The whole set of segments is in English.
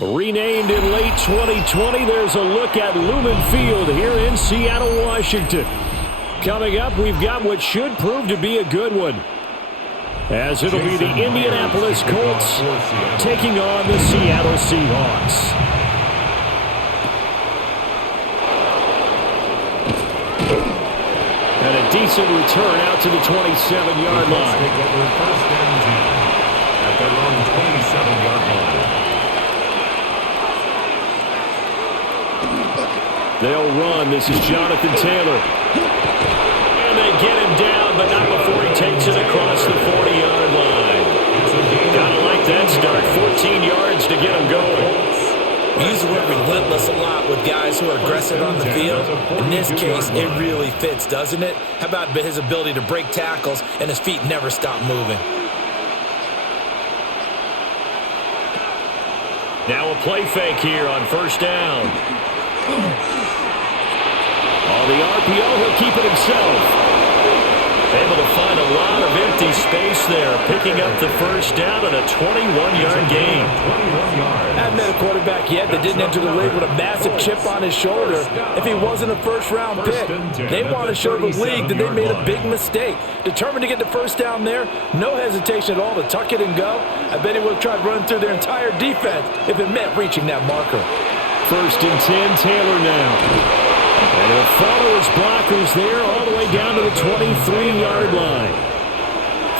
Renamed in late 2020, there's a look at Lumen Field here in Seattle, Washington. Coming up, we've got what should prove to be a good one, as it'll be the Indianapolis Colts taking on the Seattle Seahawks. And a decent return out to the 27-yard line. At their own 27-yard line. They'll run. This is Jonathan Taylor. And they get him down, but not before he takes it across the 40-yard line. Gotta like that start. 14 yards to get him going. We use the word relentless a lot with guys who are aggressive on the field. In this case, it really fits, doesn't it? How about his ability to break tackles and his feet never stop moving? Now a play fake here on first down. On the RPO, he'll keep it himself. Able to find a lot of empty space there, picking up the first down and a 21-yard gain. I've met a quarterback yet that didn't enter the league with a massive chip on his shoulder if he wasn't a first-round pick. They want to show the league that they made a big mistake. Determined to get the first down there, no hesitation at all to tuck it and go. I bet he would have tried running through their entire defense if it meant reaching that marker. First and 10, Taylor now. And he'll follow his blockers there all the way down to the 23-yard line.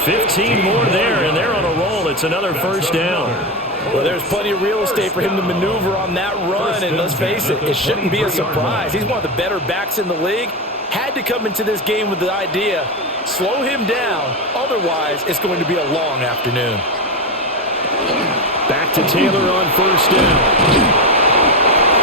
15 more there, and they're on a roll. It's another first down. Well, there's plenty of real estate for him to maneuver on that run, and let's face it, it shouldn't be a surprise. He's one of the better backs in the league. Had to come into this game with the idea, slow him down, otherwise it's going to be a long afternoon. Back to Taylor on first down.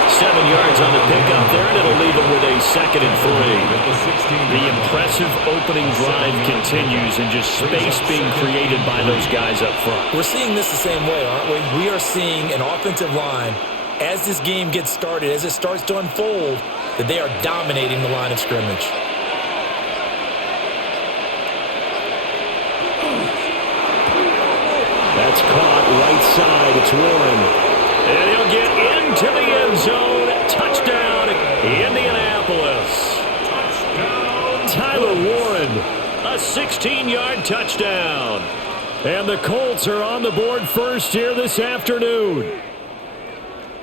7 yards on the pickup there, and it'll leave him with a 2nd and 3. The impressive opening drive continues, and just space being created by those guys up front. We're seeing this the same way, aren't we? We are seeing an offensive line, as this game gets started, as it starts to unfold, that they are dominating the line of scrimmage. That's caught right side. It's Warren. And he'll get into the end zone. Touchdown, Indianapolis. Tyler Warren, a 16-yard touchdown. And the Colts are on the board first here this afternoon.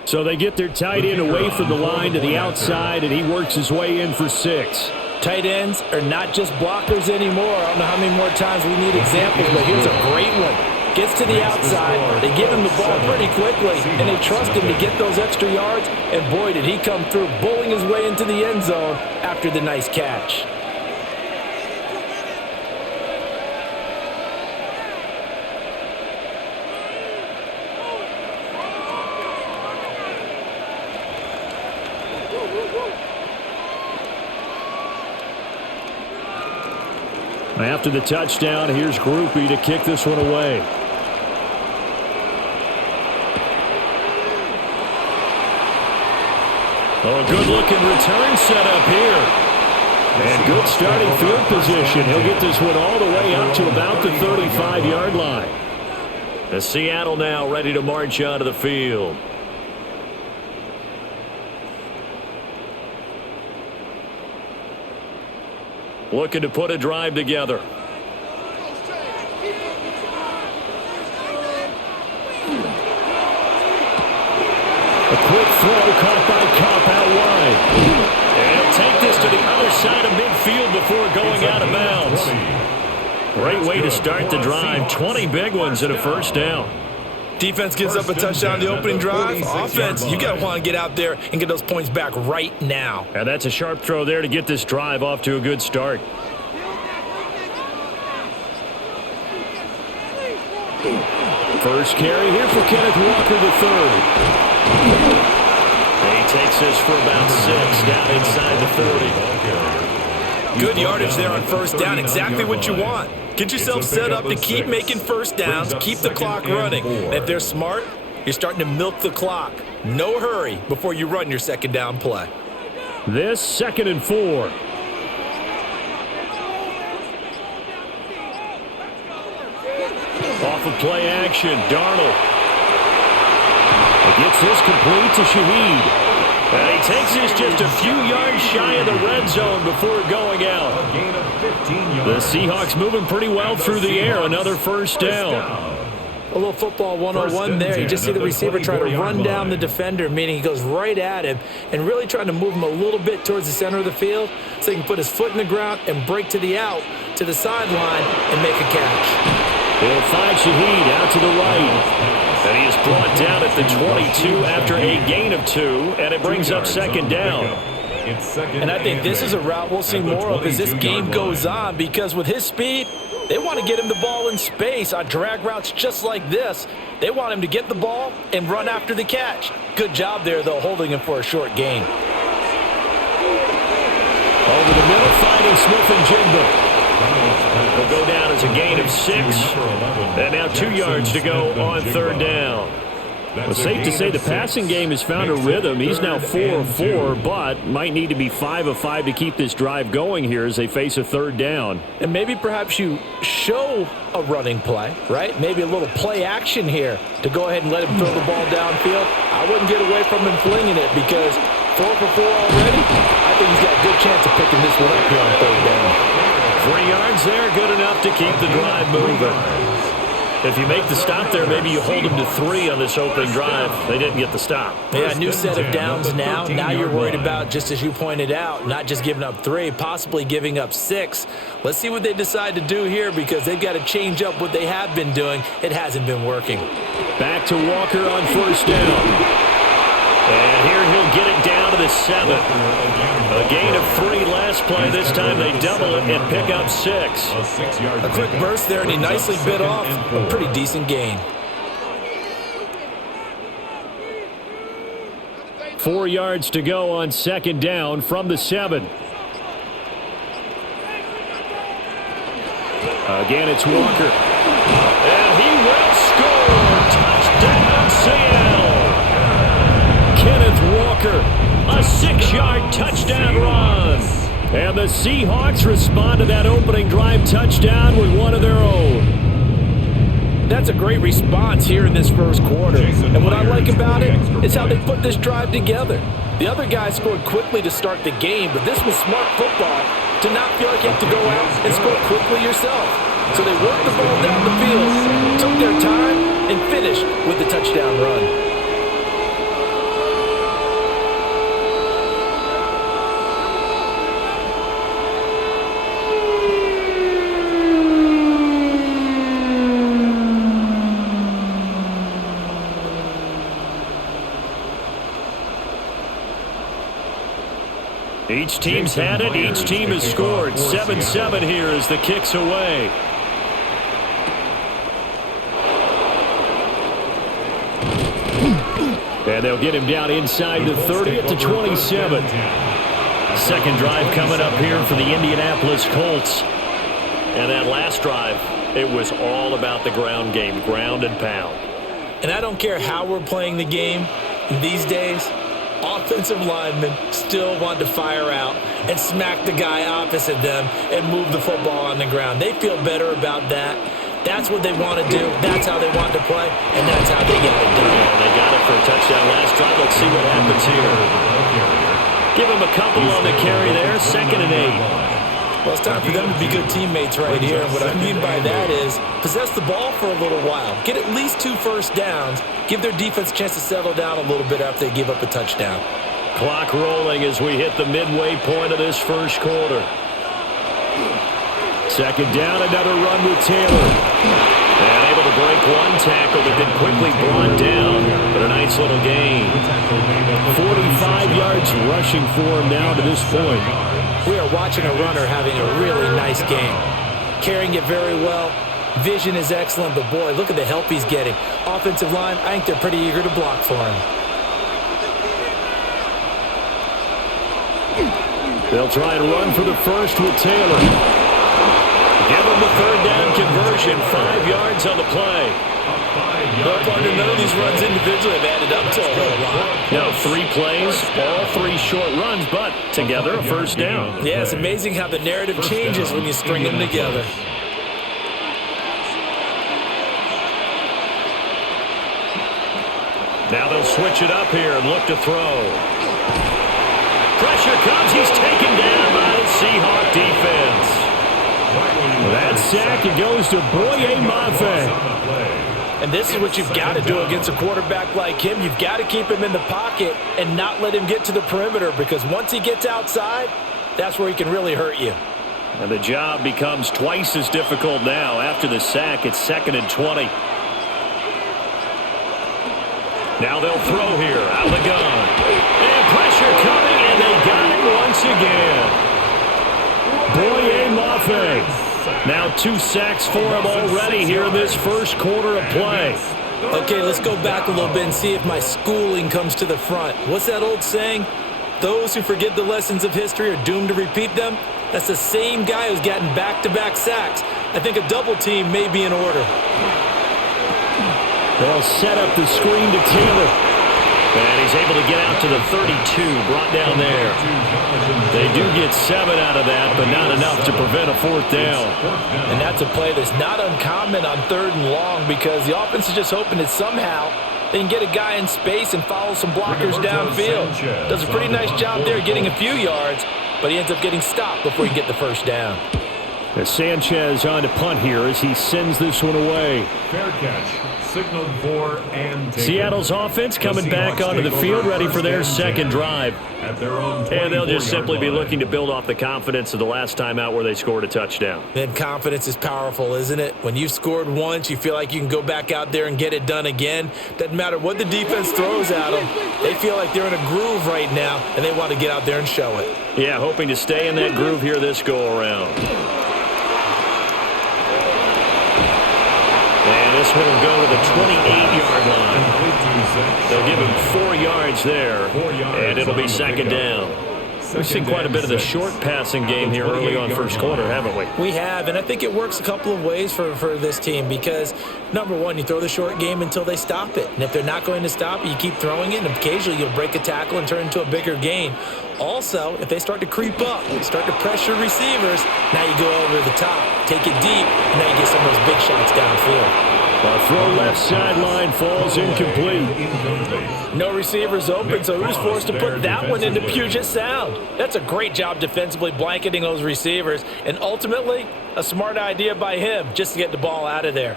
So they get their tight end away from the line to the outside, and he works his way in for 6. Tight ends are not just blockers anymore. I don't know how many more times we need examples, but here's a great one. Gets to the outside, they give him the ball pretty quickly, and they trust him to get those extra yards, and boy, did he come through, bowling his way into the end zone after the nice catch. After the touchdown, here's Groupie to kick this one away. Oh, a good-looking return set up here. And good starting field position. He'll get this one all the way up to about the 35-yard line. The Seattle now ready to march onto the field. Looking to put a drive together. A quick throw caught by Kupp out wide. And he'll take this to the other side of midfield before going out of bounds. Great way to start the drive. 20 big ones and a first down. Defense gives up a touchdown the opening drive. Offense, you got to want to get out there and get those points back right now. And that's a sharp throw there to get this drive off to a good start. First carry here for Kenneth Walker III. He takes this for about 6 down inside the 40. Good yardage there on first down. Exactly what you want. Get yourself set up to keep making first downs, keep the clock running. And if they're smart, you're starting to milk the clock. No hurry before you run your second down play. This 2nd and 4. Off of play action, Darnold. He gets this complete to Shaheed. And he takes this just a few yards shy of the red zone before going out. A gain of 15 yards. The Seahawks moving pretty well through the air. Another first down. A little football 101 there. You just see the receiver try to run down the defender, meaning he goes right at him and really trying to move him a little bit towards the center of the field so he can put his foot in the ground and break to the out, to the sideline, and make a catch. He'll find Shaheed out to the right. And he is brought down at the 22 after a gain of 2, and it brings up second down. And I think this is a route we'll see more of as this game goes on, because with his speed, they want to get him the ball in space on drag routes just like this. They want him to get the ball and run after the catch. Good job there, though, holding him for a short gain. Over the middle, finding Smith and Jigba. Will go down as a gain of 6. And now 2 yards to go on third down. Well, safe to say the passing game has found a rhythm. He's now 4 of 4, but might need to be 5 of 5 to keep this drive going here as they face a third down. And maybe perhaps you show a running play, right? Maybe a little play action here to go ahead and let him throw the ball downfield. I wouldn't get away from him flinging it, because 4 for 4 already, I think he's got a good chance of picking this one up here on third down. 3 yards there, good enough to keep the drive moving. If you make the stop there, maybe you hold them to 3 on this opening drive. They didn't get the stop. Yeah, new set of downs now. Now you're worried about, just as you pointed out, not just giving up 3, possibly giving up 6. Let's see what they decide to do here, because they've got to change up what they have been doing. It hasn't been working. Back to Walker on first down. And here he'll get it down to the 7. A gain of 3 last play. This time they double it and pick up 6. A quick burst there, and he nicely bit off a pretty decent gain. 4 yards to go on second down from the 7. Again, it's Walker. And he will score. Touchdown, Seattle. Kenneth Walker, a 6-yard touchdown run. And the Seahawks respond to that opening drive touchdown with one of their own. That's a great response here in this first quarter. And what I like about it is how they put this drive together. The other guys scored quickly to start the game, but this was smart football to not feel like you have to go out and score quickly yourself. So they worked the ball down the field, took their time, and finished with the touchdown run. Each team's had it. Each team has scored. 7-7 here as the kick's away. And they'll get him down inside the 30 at the 27. Second drive coming up here for the Indianapolis Colts. And that last drive, it was all about the ground game, ground and pound. And I don't care how we're playing the game these days, offensive linemen still want to fire out and smack the guy opposite them and move the football on the ground. They feel better about that. That's what they want to do. That's how they want to play, and that's how they get it done. Yeah, they got it for a touchdown last drive. Let's see what happens here. Give them a couple on the carry there. 2nd and 8. Well, it's time for them to be good teammates right here. And what I mean by that is possess the ball for a little while. Get at least 2 first downs. Give their defense a chance to settle down a little bit after they give up a touchdown. Clock rolling as we hit the midway point of this first quarter. Second down, another run with Taylor. And able to break one tackle, but then quickly brought down. But a nice little gain. 45 yards rushing for him now to this point. We are watching a runner having a really nice game. Carrying it very well. Vision is excellent, but boy, look at the help he's getting. Offensive line, I think they're pretty eager to block for him. They'll try and run for the first with Taylor. Give him the third down conversion. 5 yards on the play. No partner, none of these runs individually have added up to a whole lot. No, 3 plays, all 3 short runs, but together a first down. Yeah, it's amazing how the narrative changes when you string them together. Now they'll switch it up here and look to throw. Pressure comes. He's taken down by the Seahawks defense. That sack, it goes to Boye Mafe. And this is what you've got to do against a quarterback like him. You've got to keep him in the pocket and not let him get to the perimeter, because once he gets outside, that's where he can really hurt you. And the job becomes twice as difficult now. After the sack, it's 2nd and 20. Now they'll throw here out of the gun. And pressure coming, and they got him once again. Boye Mafe. Now 2 sacks for him already here in this first quarter of play. Okay, let's go back a little bit and see if my schooling comes to the front. What's that old saying? Those who forget the lessons of history are doomed to repeat them. That's the same guy who's gotten back-to-back sacks. I think a double team may be in order. They'll set up the screen to Taylor. And he's able to get out to the 32, brought down there. They do get 7 out of that, but not enough to prevent a 4th down. And that's a play that's not uncommon on 3rd and long, because the offense is just hoping that somehow they can get a guy in space and follow some blockers downfield. Does a pretty nice job there getting a few yards, but he ends up getting stopped before he can get the 1st down. As Sanchez on to punt here as he sends this one away. Fair catch. Signaled for and taken. Seattle's offense coming back onto the field, ready for their 2nd drive. At their own and they'll just simply be looking to build off the confidence of the last time out where they scored a touchdown. And confidence is powerful, isn't it? When you've scored once, you feel like you can go back out there and get it done again. Doesn't matter what the defense throws at them. They feel like they're in a groove right now, and they want to get out there and show it. Yeah, hoping to stay in that groove here this go-around. And this one will go to the 28-yard line. They'll give him 4 yards there, and it'll be 2nd down. We've seen quite a bit of the short passing game here early on first quarter, haven't we? We have, and I think it works a couple of ways for this team, because, number one, you throw the short game until they stop it. And if they're not going to stop it, you keep throwing it, and occasionally you'll break a tackle and turn it into a bigger gain. Also, if they start to creep up, start to pressure receivers, now you go over the top, take it deep, and now you get some of those big shots downfield. A throw left sideline falls incomplete. No receivers open, so who's forced to put that one into Puget Sound? That's a great job defensively blanketing those receivers, and ultimately, a smart idea by him just to get the ball out of there.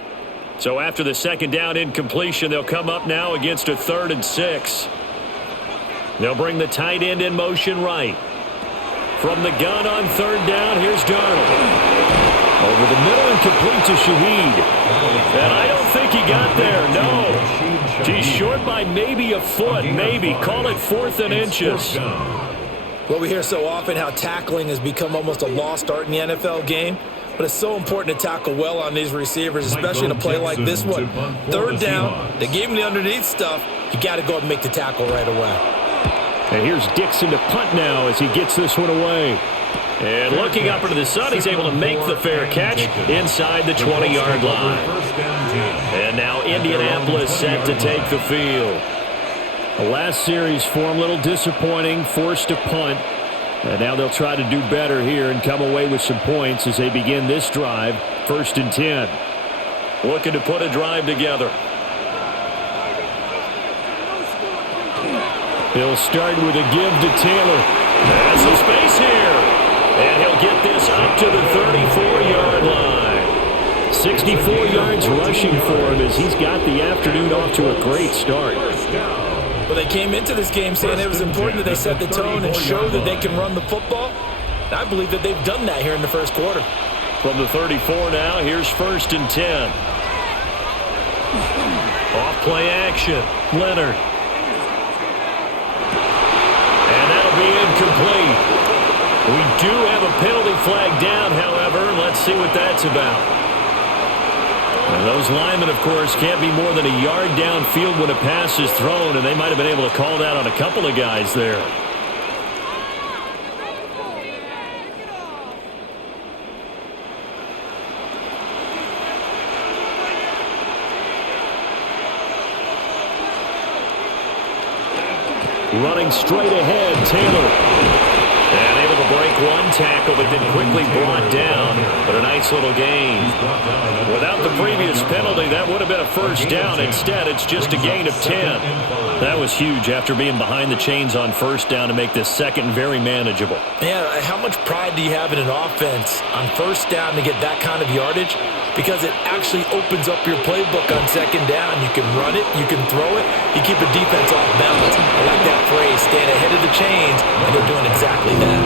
So after the 2nd down incompletion, they'll come up now against a 3rd and 6. They'll bring the tight end in motion right. From the gun on 3rd down, here's Darnold. Over the middle and complete to Shaheed. And I don't think he got there, no. He's short by maybe a foot, maybe. Call it 4th and inches. Well, we hear so often how tackling has become almost a lost art in the NFL game. But it's so important to tackle well on these receivers, especially in a play like this one. 3rd down, they gave him the underneath stuff. You got to go and make the tackle right away. And here's Dixon to punt now as he gets this one away. And looking up into the sun, he's able to make the fair catch inside the 20-yard line. And now Indianapolis set to take the field. The last series for him, a little disappointing, forced to punt. And now they'll try to do better here and come away with some points as they begin this drive, 1st and 10. Looking to put a drive together. He'll start with a give to Taylor. There's some space here. And he'll get this up to the 34-yard line. 64 yards rushing for him as he's got the afternoon off to a great start. Well, they came into this game saying it was important that they set the tone and show that they can run the football. And I believe that they've done that here in the first quarter. From the 34 now, here's 1st and 10. Off play action, Leonard. And that'll be incomplete. We do have a penalty flag down, however. Let's see what that's about. And those linemen, of course, can't be more than a yard downfield when a pass is thrown, and they might have been able to call that on a couple of guys there. Running straight ahead, Taylor. And able to break one tackle, but then quickly brought down. But a nice little gain. Without the previous penalty, that would have been a 1st down. Instead, it's just a gain of 10. That was huge after being behind the chains on first down to make this second very manageable. Yeah, how much pride do you have in an offense on first down to get that kind of yardage? Because it actually opens up your playbook on second down. You can run it, you can throw it, you keep a defense off balance. I like that phrase, staying ahead of the chains, and they're doing exactly that.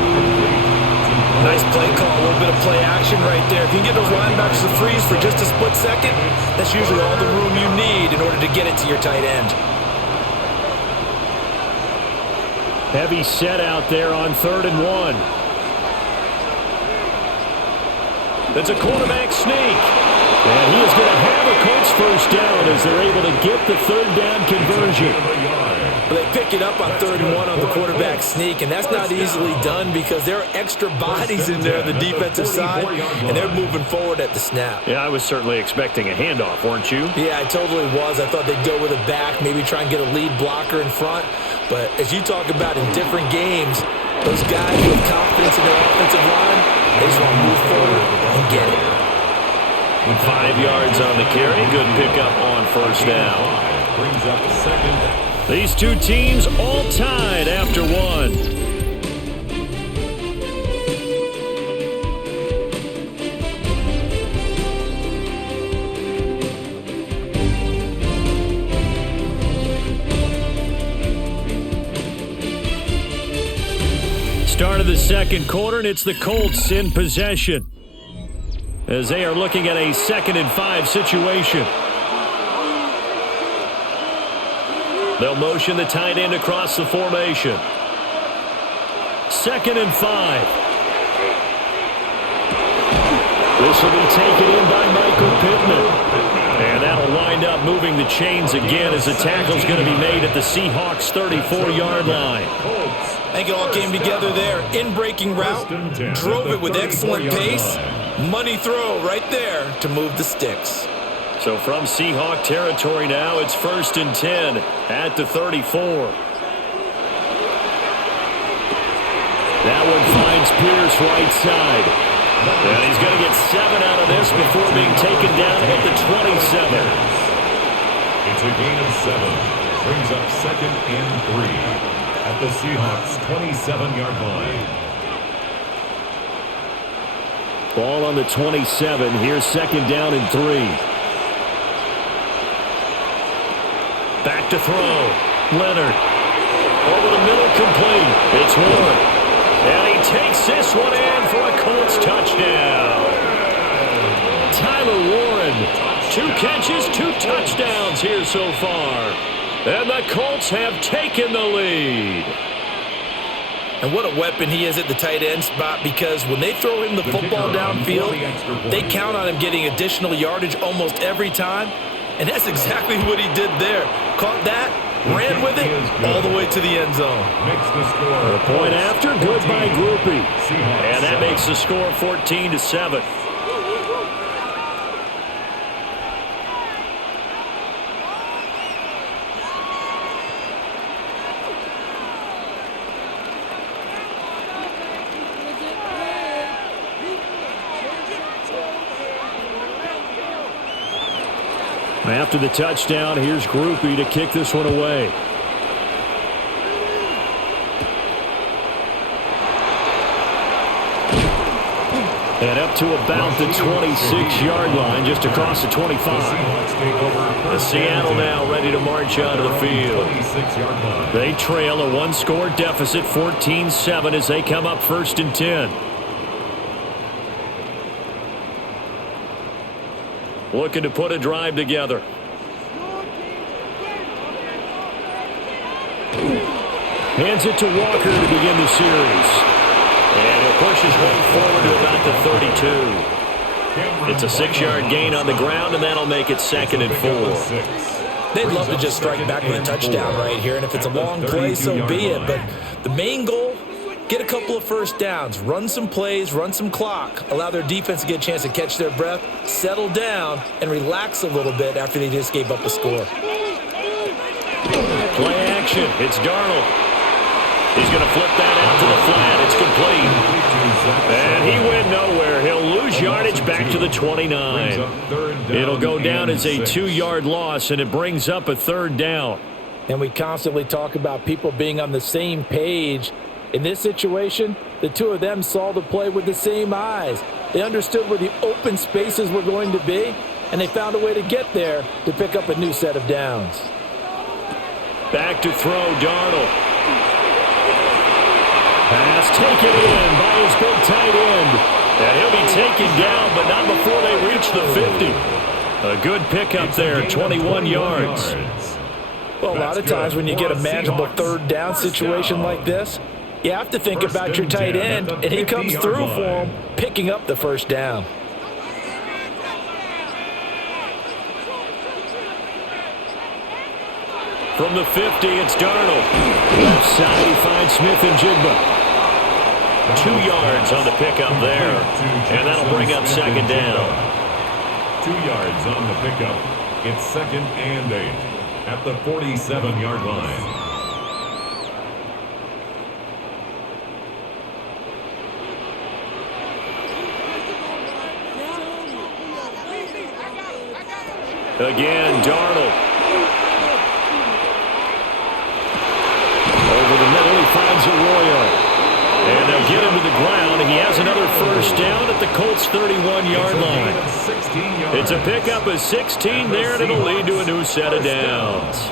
Nice play call, a little bit of play action right there. If you can get those linebackers to freeze for just a split second, that's usually all the room you need in order to get it to your tight end. Heavy set out there on 3rd and 1. It's a quarterback sneak. And he is going to have a Colts first down as they're able to get the 3rd down conversion. They pick it up on 3rd and 1 on the quarterback sneak, and that's not easily done because there are extra bodies in there on the defensive side, and they're moving forward at the snap. Yeah, I was certainly expecting a handoff, weren't you? Yeah, I totally was. I thought they'd go with a back, maybe try and get a lead blocker in front. But as you talk about in different games, those guys with confidence in their offensive line, they just want to move forward and get it. 5 yards on the carry. Good pickup on first down. Brings up the second. These two teams all tied after 1. Start of the second quarter, and it's the Colts in possession as they are looking at a 2nd and 5 situation. They'll motion the tight end across the formation. 2nd and 5. This will be taken in by Michael Pittman. And that'll wind up moving the chains again as the tackle's going to be made at the Seahawks' 34-yard line. I think it all came together there. In-breaking route, drove it with excellent pace. Money throw right there to move the sticks. So from Seahawk territory now, it's 1st and 10 at the 34. That one finds Pierce right side. And he's going to get 7 out of this before being taken down at the 27. It's a gain of 7. Brings up 2nd and 3 at the Seahawks' 27-yard line. Ball on the 27. Here's 2nd down and 3. Back to throw. Leonard. Over the middle, complete. It's Warren. And he takes this one in for a Colts touchdown. Tyler Warren. 2 catches, 2 touchdowns here so far. And the Colts have taken the lead. And what a weapon he is at the tight end spot, because when they throw him the football downfield, they count on him getting additional yardage almost every time. And that's exactly what he did there. Caught that, ran with it, all the way to the end zone. Makes the score. A point after, good by Groupie. And that makes the score 14-7. After the touchdown, here's Groupie to kick this one away. And up to about the 26-yard line, just across the 25. The Seattle now ready to march out of the field. They trail a 1-score deficit, 14-7, as they come up 1st and 10. Looking to put a drive together. Hands it to Walker to begin the series. And he'll push his way forward to about the 32. It's a 6-yard gain on the ground, and that'll make it 2nd and 4. They'd love to just strike back with a touchdown right here, and if it's a long play, so be it. But the main goal, get a couple of first downs, run some plays, run some clock, allow their defense to get a chance to catch their breath, settle down, and relax a little bit after they just gave up a score. Play action. It's Darnold. He's going to flip that out to the flat. It's complete. And he went nowhere. He'll lose yardage back to the 29. It'll go down as a 2-yard loss, and it brings up a 3rd down. And we constantly talk about people being on the same page. In this situation, the two of them saw the play with the same eyes. They understood where the open spaces were going to be, and they found a way to get there to pick up a new set of downs. Back to throw, Darnold. Pass taken in by his big tight end. And he'll be taken down, but not before they reach the 50. A good pickup there, 21 yards. Well, a lot of times when you get a manageable third down situation like this, you have to think about your tight end, and he comes through for him, picking up the first down. From the 50, it's Darnold. Left side, he finds Smith and Jigba. 2 yards on the pickup there, and that'll bring up second down. 2 yards on the pickup. It's 2nd and 8 at the 47-yard line. Again, Darnold. Over the middle, he finds Arroyo. And they'll get him to the ground. He has another first down at the Colts' 31-yard line. It's a pickup of 16 there, and it'll lead to a new set of downs.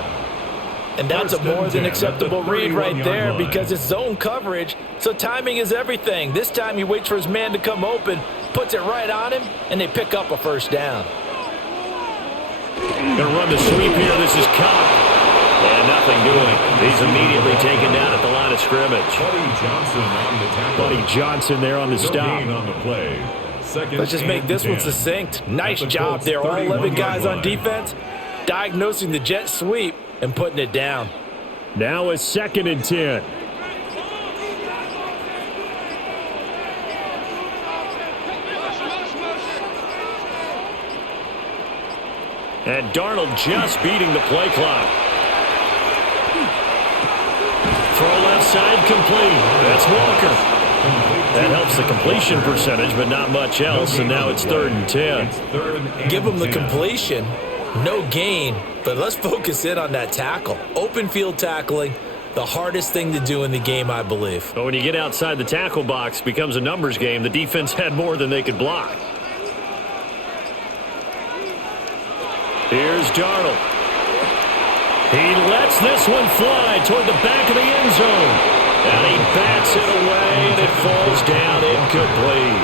And that's a more than acceptable read right there because it's zone coverage, so timing is everything. This time he waits for his man to come open, puts it right on him, and they pick up a first down. Going to run the sweep here. This is Cobb. And nothing doing. He's immediately taken down at the line of scrimmage. Buddy Johnson there on the stop. Let's just make this one succinct. Nice job there. All 11 guys on defense, diagnosing the jet sweep and putting it down. Now it's 2nd and 10. And Darnold just beating the play clock. Throw left side complete. That's Walker. That helps the completion percentage, but not much else. And now it's 3rd and 10. Give him the completion. No gain, but let's focus in on that tackle. Open field tackling, the hardest thing to do in the game, I believe. But when you get outside the tackle box, it becomes a numbers game. The defense had more than they could block. Here's Darnold. He lets this one fly toward the back of the end zone. And he bats it away, and it falls down incomplete.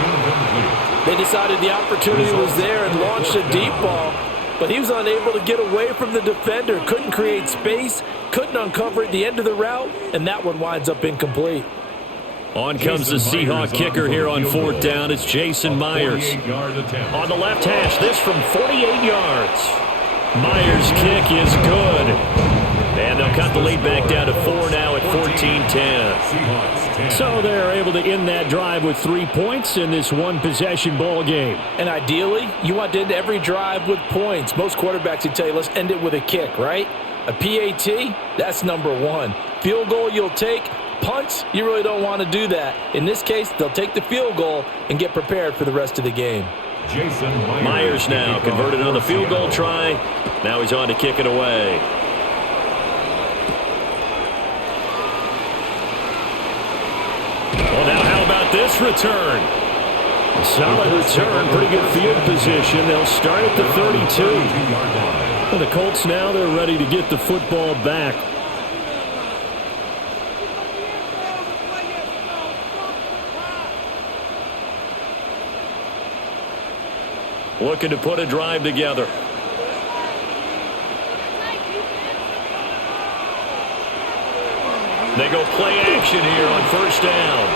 They decided the opportunity was there and launched a deep ball, but he was unable to get away from the defender. Couldn't create space, couldn't uncover at the end of the route, and that one winds up incomplete. On comes the Seahawk kicker here on 4th down. It's Jason Myers. On the left hash, this from 48 yards. Myers' kick is good. And they'll cut the lead back down to 4 now at 14-10. So they're able to end that drive with 3 points in this one-possession ball game. And ideally, you want to end every drive with points. Most quarterbacks would tell you, let's end it with a kick, right? A PAT, that's number 1. Field goal you'll take. Punts, you really don't want to do that. In this case, they'll take the field goal and get prepared for the rest of the game. Myers now converted on the field goal try. Now he's on to kick it away. Well, now how about this return? A solid return, pretty good field position. They'll start at the 32. Well, the Colts now, they're ready to get the football back. Looking to put a drive together. They go play action here on 1st down.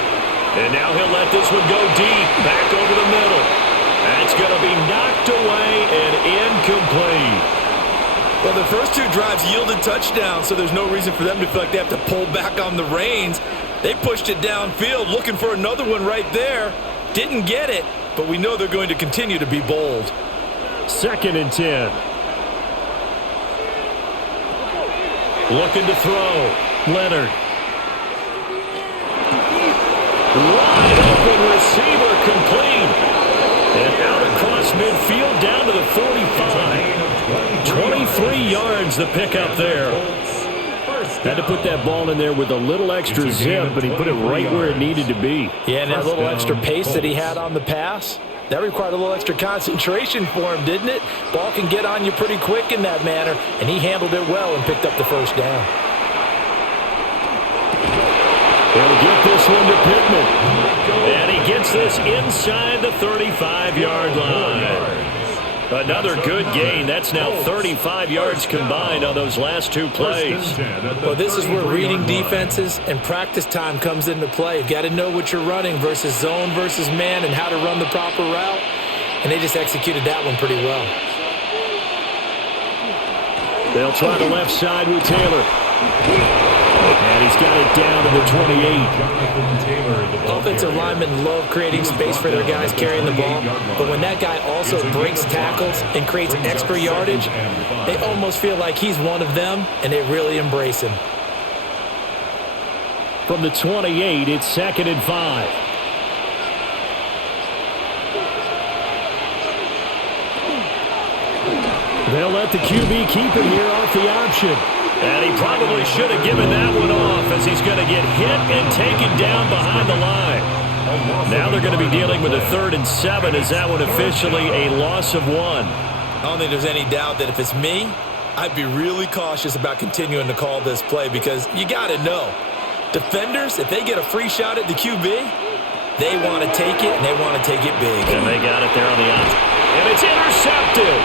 And now he'll let this one go deep, back over the middle. That's going to be knocked away and incomplete. Well, the first 2 drives yielded touchdowns, so there's no reason for them to feel like they have to pull back on the reins. They pushed it downfield, looking for another one right there. Didn't get it, but we know they're going to continue to be bold. 2nd and 10. Looking to throw. Leonard. Wide open receiver complete. And out across midfield down to the 45. 23 yards the pickup there. Had to put that ball in there with a little extra zip, but he put it right where it needed to be. Yeah, and that little extra pace that he had on the pass, that required a little extra concentration for him, didn't it? Ball can get on you pretty quick in that manner, and he handled it well and picked up the first down. He'll get this one to Pittman. And he gets this inside the 35-yard line. Another good gain. That's now 35 yards combined on those last two plays. Well, this is where reading defenses and practice time comes into play. You've got to know what you're running versus zone versus man and how to run the proper route. And they just executed that one pretty well. They'll try the left side with Taylor. And he's got it down to the 28. Offensive linemen love creating space for their guys carrying the ball, but when that guy also breaks tackles and creates extra yardage, they almost feel like he's one of them, and they really embrace him. From the 28, it's 2nd and 5. They'll let the QB keep it here off the option. And he probably should have given that one off as he's going to get hit and taken down behind the line. Now they're going to be dealing with a 3rd and 7. Is that one officially a loss of 1? I don't think there's any doubt that if it's me, I'd be really cautious about continuing to call this play because you got to know, defenders, if they get a free shot at the QB, they want to take it, and they want to take it big. And they got it there on the option. And it's intercepted.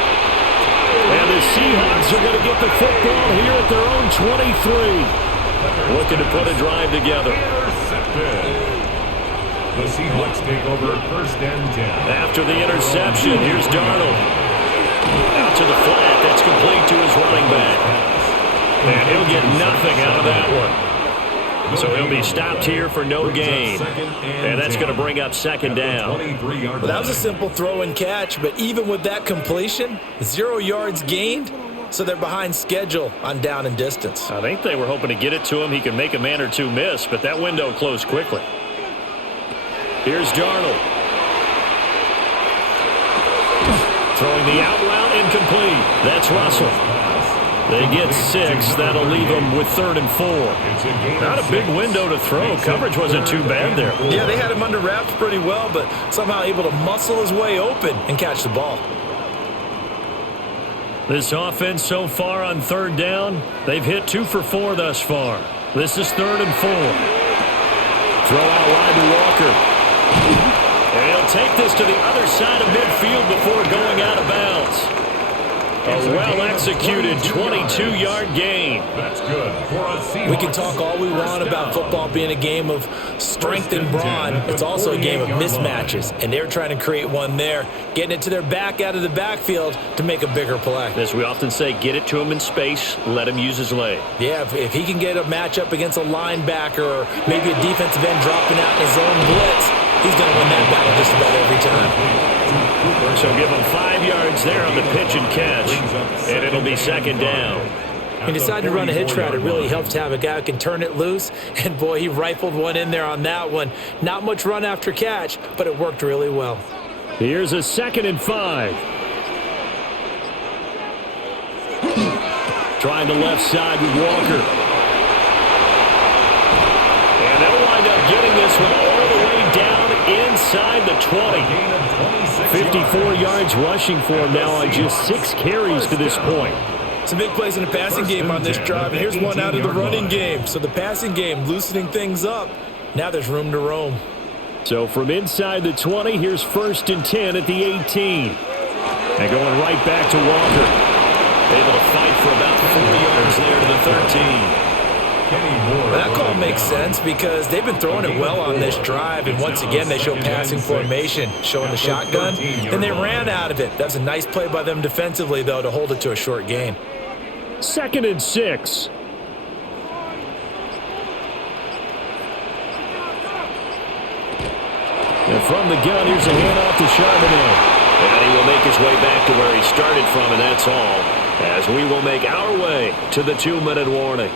And the Seahawks are going to get the football here at their own 23. Looking to put a drive together. The Seahawks take over 1st and 10. After the interception, here's Darnold. Out to the flat. That's complete to his running back. And he'll get nothing out of that one. So he'll be stopped here for no gain. And that's going to bring up 2nd down. Well, that was a simple throw and catch, but even with that completion, 0 yards gained, so they're behind schedule on down and distance. I think they were hoping to get it to him. He could make a man or two miss, but that window closed quickly. Here's Darnold. Throwing the out route incomplete. That's Russell. They get 6. That'll leave them with 3rd and 4. Not a big window to throw. Coverage wasn't too bad there. Yeah, they had him under wraps pretty well, but somehow able to muscle his way open and catch the ball. This offense so far on 3rd down, they've hit 2 for 4 thus far. This is 3rd and 4. Throw out wide to Walker. And he'll take this to the other side of midfield before going out of bounds. A well-executed 22-yard gain. That's good for a Seahawks. We can talk all we want about football being a game of strength and brawn. It's also a game of mismatches, and they're trying to create one there, getting it to their back out of the backfield to make a bigger play. As we often say, get it to him in space, let him use his leg. Yeah, if he can get a matchup against a linebacker or maybe a defensive end dropping out in his own blitz, he's going to win that battle just about every time. So give him 5 yards there on the pitch and catch, and it'll be 2nd down. He decided to run a hitch route. It really helps to have a guy who can turn it loose, and boy, he rifled one in there on that one. Not much run after catch, but it worked really well. Here's a 2nd and 5. Trying the left side with Walker. And they'll wind up getting this one all the way down inside the 20. 54 yards rushing for him now on just 6 carries to this point. Some big plays in the passing game on this drive, and here's one out of the running game. So the passing game loosening things up. Now there's room to roam. So from inside the 20, here's 1st and 10 at the 18. And going right back to Walker. Able to fight for about 4 yards there to the 13. That call makes sense because they've been throwing it well on this drive, and once again they show passing formation, showing the shotgun, and they ran out of it. That was a nice play by them defensively, though, to hold it to a short gain. 2nd and 6. And from the gun, here's a handoff to Charbonnet. And he will make his way back to where he started from, and that's all, as we will make our way to the 2-minute warning.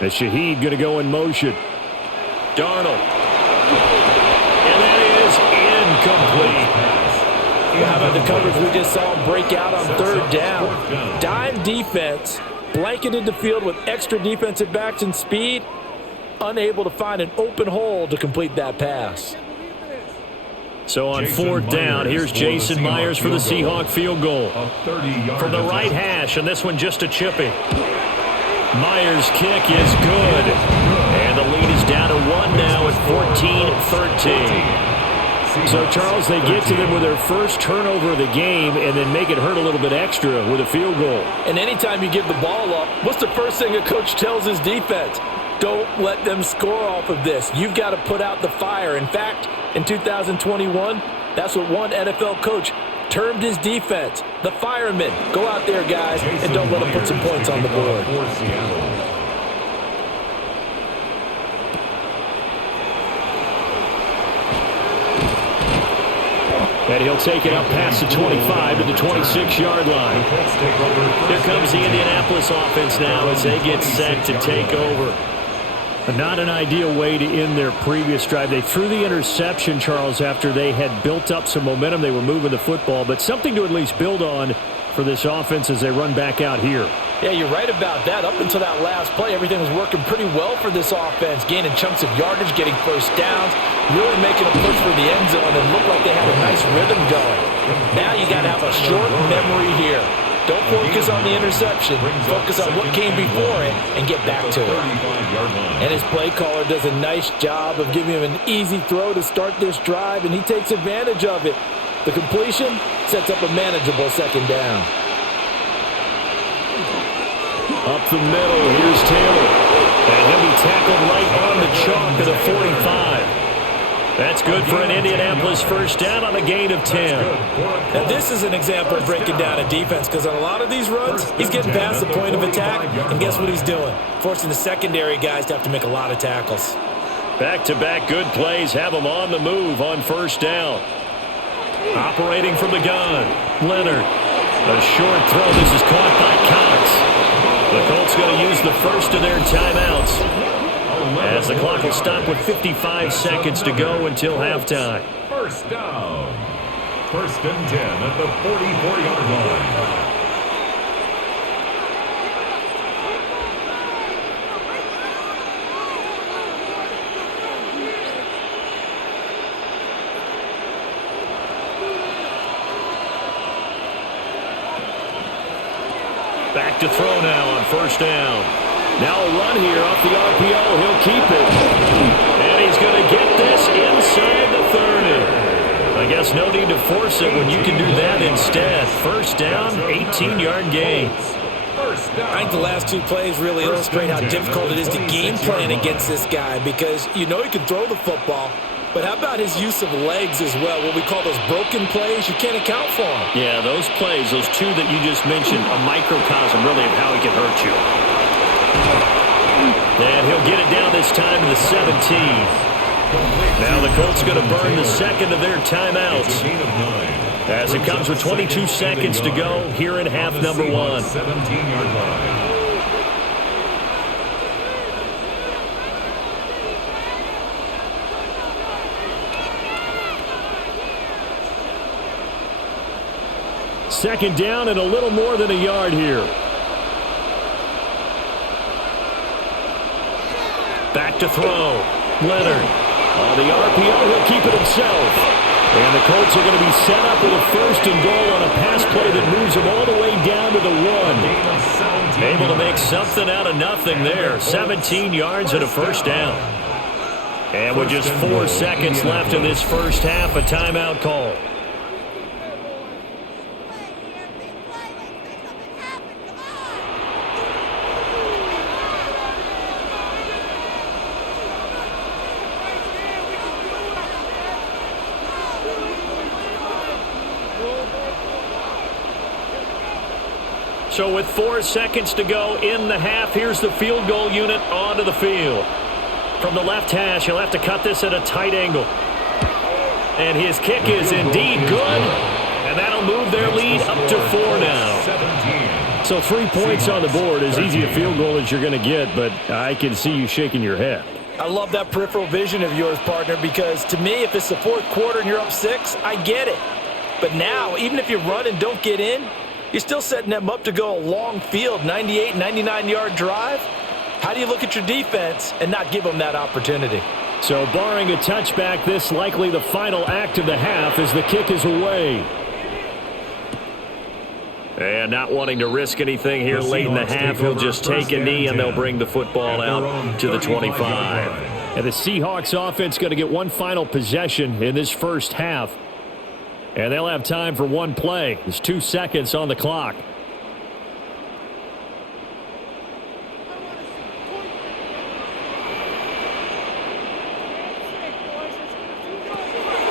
And Shaheed going to go in motion. Darnold. And that is incomplete. Well, how about the coverage we just saw him break out on third down? Dime defense, blanketed the field with extra defensive backs and speed, unable to find an open hole to complete that pass. So on fourth down, here's Jason Myers for the Seahawk field goal. From the right hash, and this one just a chipping. Myers' kick is good. And the lead is down to 1 now at 14-13. So, Charles, they get to them with their first turnover of the game and then make it hurt a little bit extra with a field goal. And anytime you give the ball up, what's the first thing a coach tells his defense? Don't let them score off of this. You've got to put out the fire. In fact, in 2021, that's what one NFL coach termed his defense, the firemen. Go out there, guys, and don't let them put some points on the board. And he'll take it up past the 25 to the 26-yard line. Here comes the Indianapolis offense now as they get set to take over. Not an ideal way to end their previous drive. They threw the interception, Charles, after they had built up some momentum. They were moving the football, but something to at least build on for this offense as they run back out here. Yeah, you're right about that. Up until that last play, everything was working pretty well for this offense, gaining chunks of yardage, getting first downs, really making a push for the end zone, and looked like they had a nice rhythm going. Now you got to have a short memory here. Don't focus on the interception. Focus on what came before it and get back to it. And his play caller does a nice job of giving him an easy throw to start this drive, and he takes advantage of it. The completion sets up a manageable second down. Up the middle, here's Taylor. And he'll be tackled right on the chalk at the 45. That's good for an Indianapolis first down on a gain of 10. Now this is an example of breaking down a defense, because on a lot of these runs, he's getting past the point of attack, and guess what he's doing? Forcing the secondary guys to have to make a lot of tackles. Back-to-back good plays have them on the move on first down. Operating from the gun, Leonard. A short throw. This is caught by Cox. The Colts going to use the first of their timeouts, as the clock will stop with 55 seconds to go until halftime. First down. First and 10 at the 44-yard line. Back to throw now on first down. Now a run here off the RPO. He'll keep it. And he's going to get this inside the 30. I guess no need to force it when you can do that instead. First down, 18-yard gain. I think the last two plays really illustrate how difficult it is to game plan against this guy, because you know he can throw the football, but how about his use of legs as well? What we call those broken plays, you can't account for them. Yeah, those plays, those two that you just mentioned, a microcosm really of how he can hurt you. And he'll get it down this time to the 17. Now the Colts going to burn the second of their timeouts, as it comes with 22 seconds to go here in half number one. 17-yard line. Second down and a little more than a yard here. Back to throw. Leonard. On the RPO, he'll keep it himself. And the Colts are going to be set up with a first and goal on a pass play that moves them all the way down to the 1. Able to make something out of nothing there. 17 yards and a first down. And with just 4 seconds left in this first half, a timeout call. So with 4 seconds to go in the half, here's the field goal unit onto the field. From the left hash, he'll have to cut this at a tight angle. And his kick is indeed good. And that'll move their lead up to 4 now. So 3 points on the board, as easy a field goal as you're going to get, but I can see you shaking your head. I love that peripheral vision of yours, partner, because to me, if it's the fourth quarter and you're up 6, I get it. But now, even if you run and don't get in, you're still setting them up to go a long field, 98, 99-yard drive. How do you look at your defense and not give them that opportunity? So barring a touchback, this likely the final act of the half as the kick is away. And not wanting to risk anything here late in the half, he'll just take a knee and they'll bring the football out to the 25. And the Seahawks offense going to get one final possession in this first half. And they'll have time for one play. There's 2 seconds on the clock.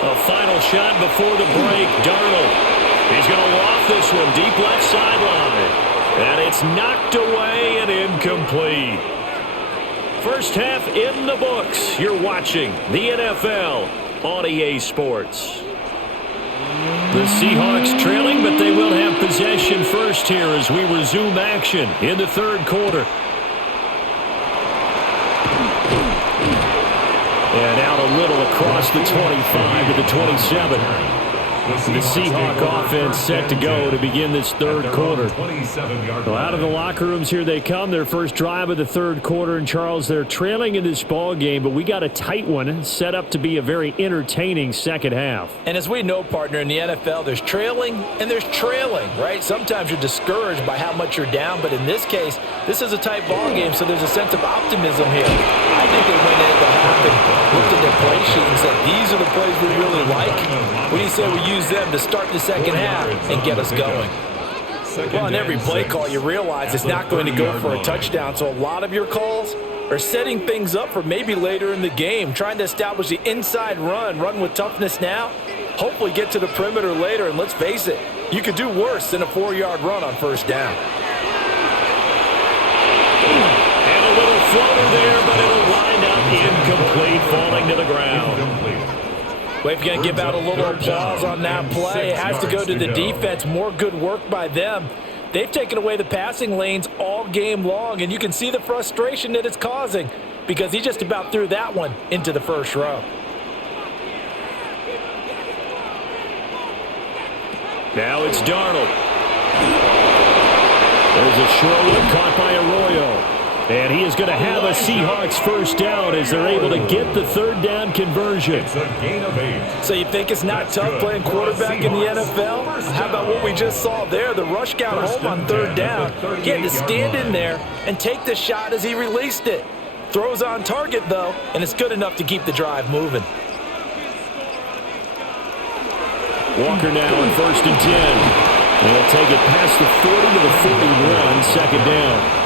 A final shot before the break. Darnold. He's going to loft this one deep left sideline. And it's knocked away and incomplete. First half in the books. You're watching the NFL on EA Sports. The Seahawks trailing, but they will have possession first here as we resume action in the third quarter. And out a little across the 25 to the 27. The Seahawk offense set to go to begin this third quarter. Well, out of the locker rooms, here they come. Their first drive of the third quarter. And, Charles, they're trailing in this ball game, but we got a tight one set up to be a very entertaining second half. And as we know, partner, in the NFL, there's trailing and there's trailing, right? Sometimes you're discouraged by how much you're down, but in this case, this is a tight ball game, so there's a sense of optimism here. I think they went into the half and looked at their play sheet and said, these are the plays we really like. What do you say we use them to start the second half and get us going? Well, in every play call, you realize it's not going to go for a touchdown, so a lot of your calls are setting things up for maybe later in the game, trying to establish the inside run with toughness now, hopefully get to the perimeter later, and let's face it, you could do worse than a 4-yard run on first down. And a little floater there, but it'll wind up incomplete, falling to the ground. Well, if you're going to give out a little applause on that play, it has to go to the defense. More good work by them. They've taken away the passing lanes all game long, and you can see the frustration that it's causing because he just about threw that one into the first row. Now it's Darnold. There's a short one caught by Arroyo. And he is going to have a Seahawks first down as they're able to get the third down conversion. It's a gain of 8. So you think it's not tough playing quarterback in the NFL? How about what we just saw there? The rush got home on third down. He had to stand in there and take the shot as he released it. Throws on target, though, and it's good enough to keep the drive moving. Walker now on 1st and 10. They'll take it past the 40 to the 41, second down.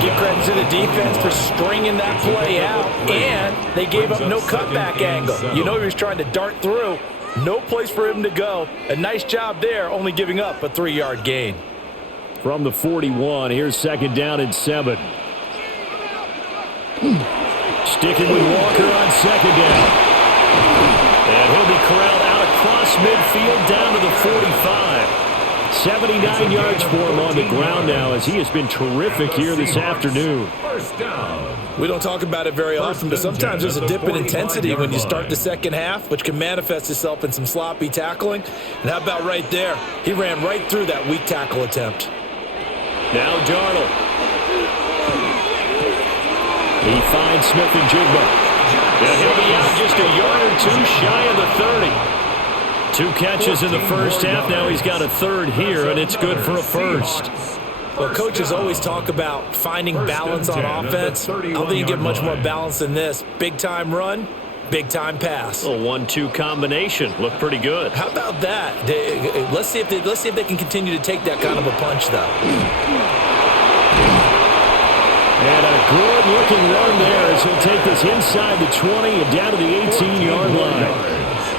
Give credit to the defense for stringing that play out, and they gave up no cutback angle. You know he was trying to dart through. No place for him to go. A nice job there, only giving up a 3-yard gain. From the 41, here's second down and 7. Sticking with Walker on second down. And he'll be corralled out across midfield down to the 45. 79 yards for him on the ground now as he has been terrific here this afternoon. We don't talk about it very often, but sometimes there's a dip in intensity when you start the second half, which can manifest itself in some sloppy tackling. And how about right there? He ran right through that weak tackle attempt. Now Darnold. He finds Smith and Jigba. And he'll be out just a yard or two shy of the 30. 2 catches in the first half. Now he's got a third here, and it's good for a first. Well, coaches always talk about finding balance on offense. I don't think you get much more balance than this. Big-time run, big-time pass. A 1-2 combination. Looked pretty good. How about that? Let's see if they can continue to take that kind of a punch, though. And a good-looking run there as he'll take this inside the 20 and down to the 18-yard line.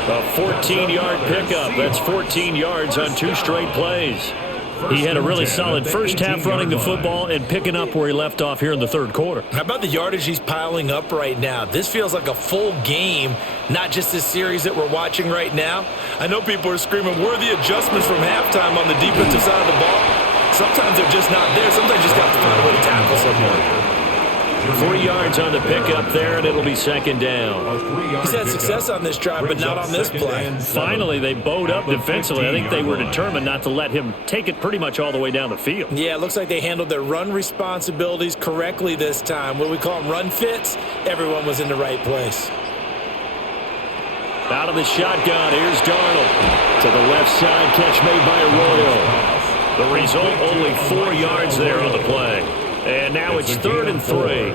A 14-yard pickup. That's 14 yards on 2 straight plays. He had a really solid first half running the football and picking up where he left off here in the third quarter. How about the yardage he's piling up right now? This feels like a full game, not just this series that we're watching right now. I know people are screaming, where are the adjustments from halftime on the defensive side of the ball? sometimes they're just not there. Sometimes you just got to find a way to tackle someone. 3 yards on the pickup there, and it'll be second down. He's had success on this drive, but not on this play. Finally, they bowed up defensively. I think they were determined not to let him take it pretty much all the way down the field. Yeah, it looks like they handled their run responsibilities correctly this time. What do we call them, run fits? Everyone was in the right place. Out of the shotgun, here's Darnold. To the left side, catch made by Arroyo. The result, only 4 yards there on the play. And now it's 3rd and 3.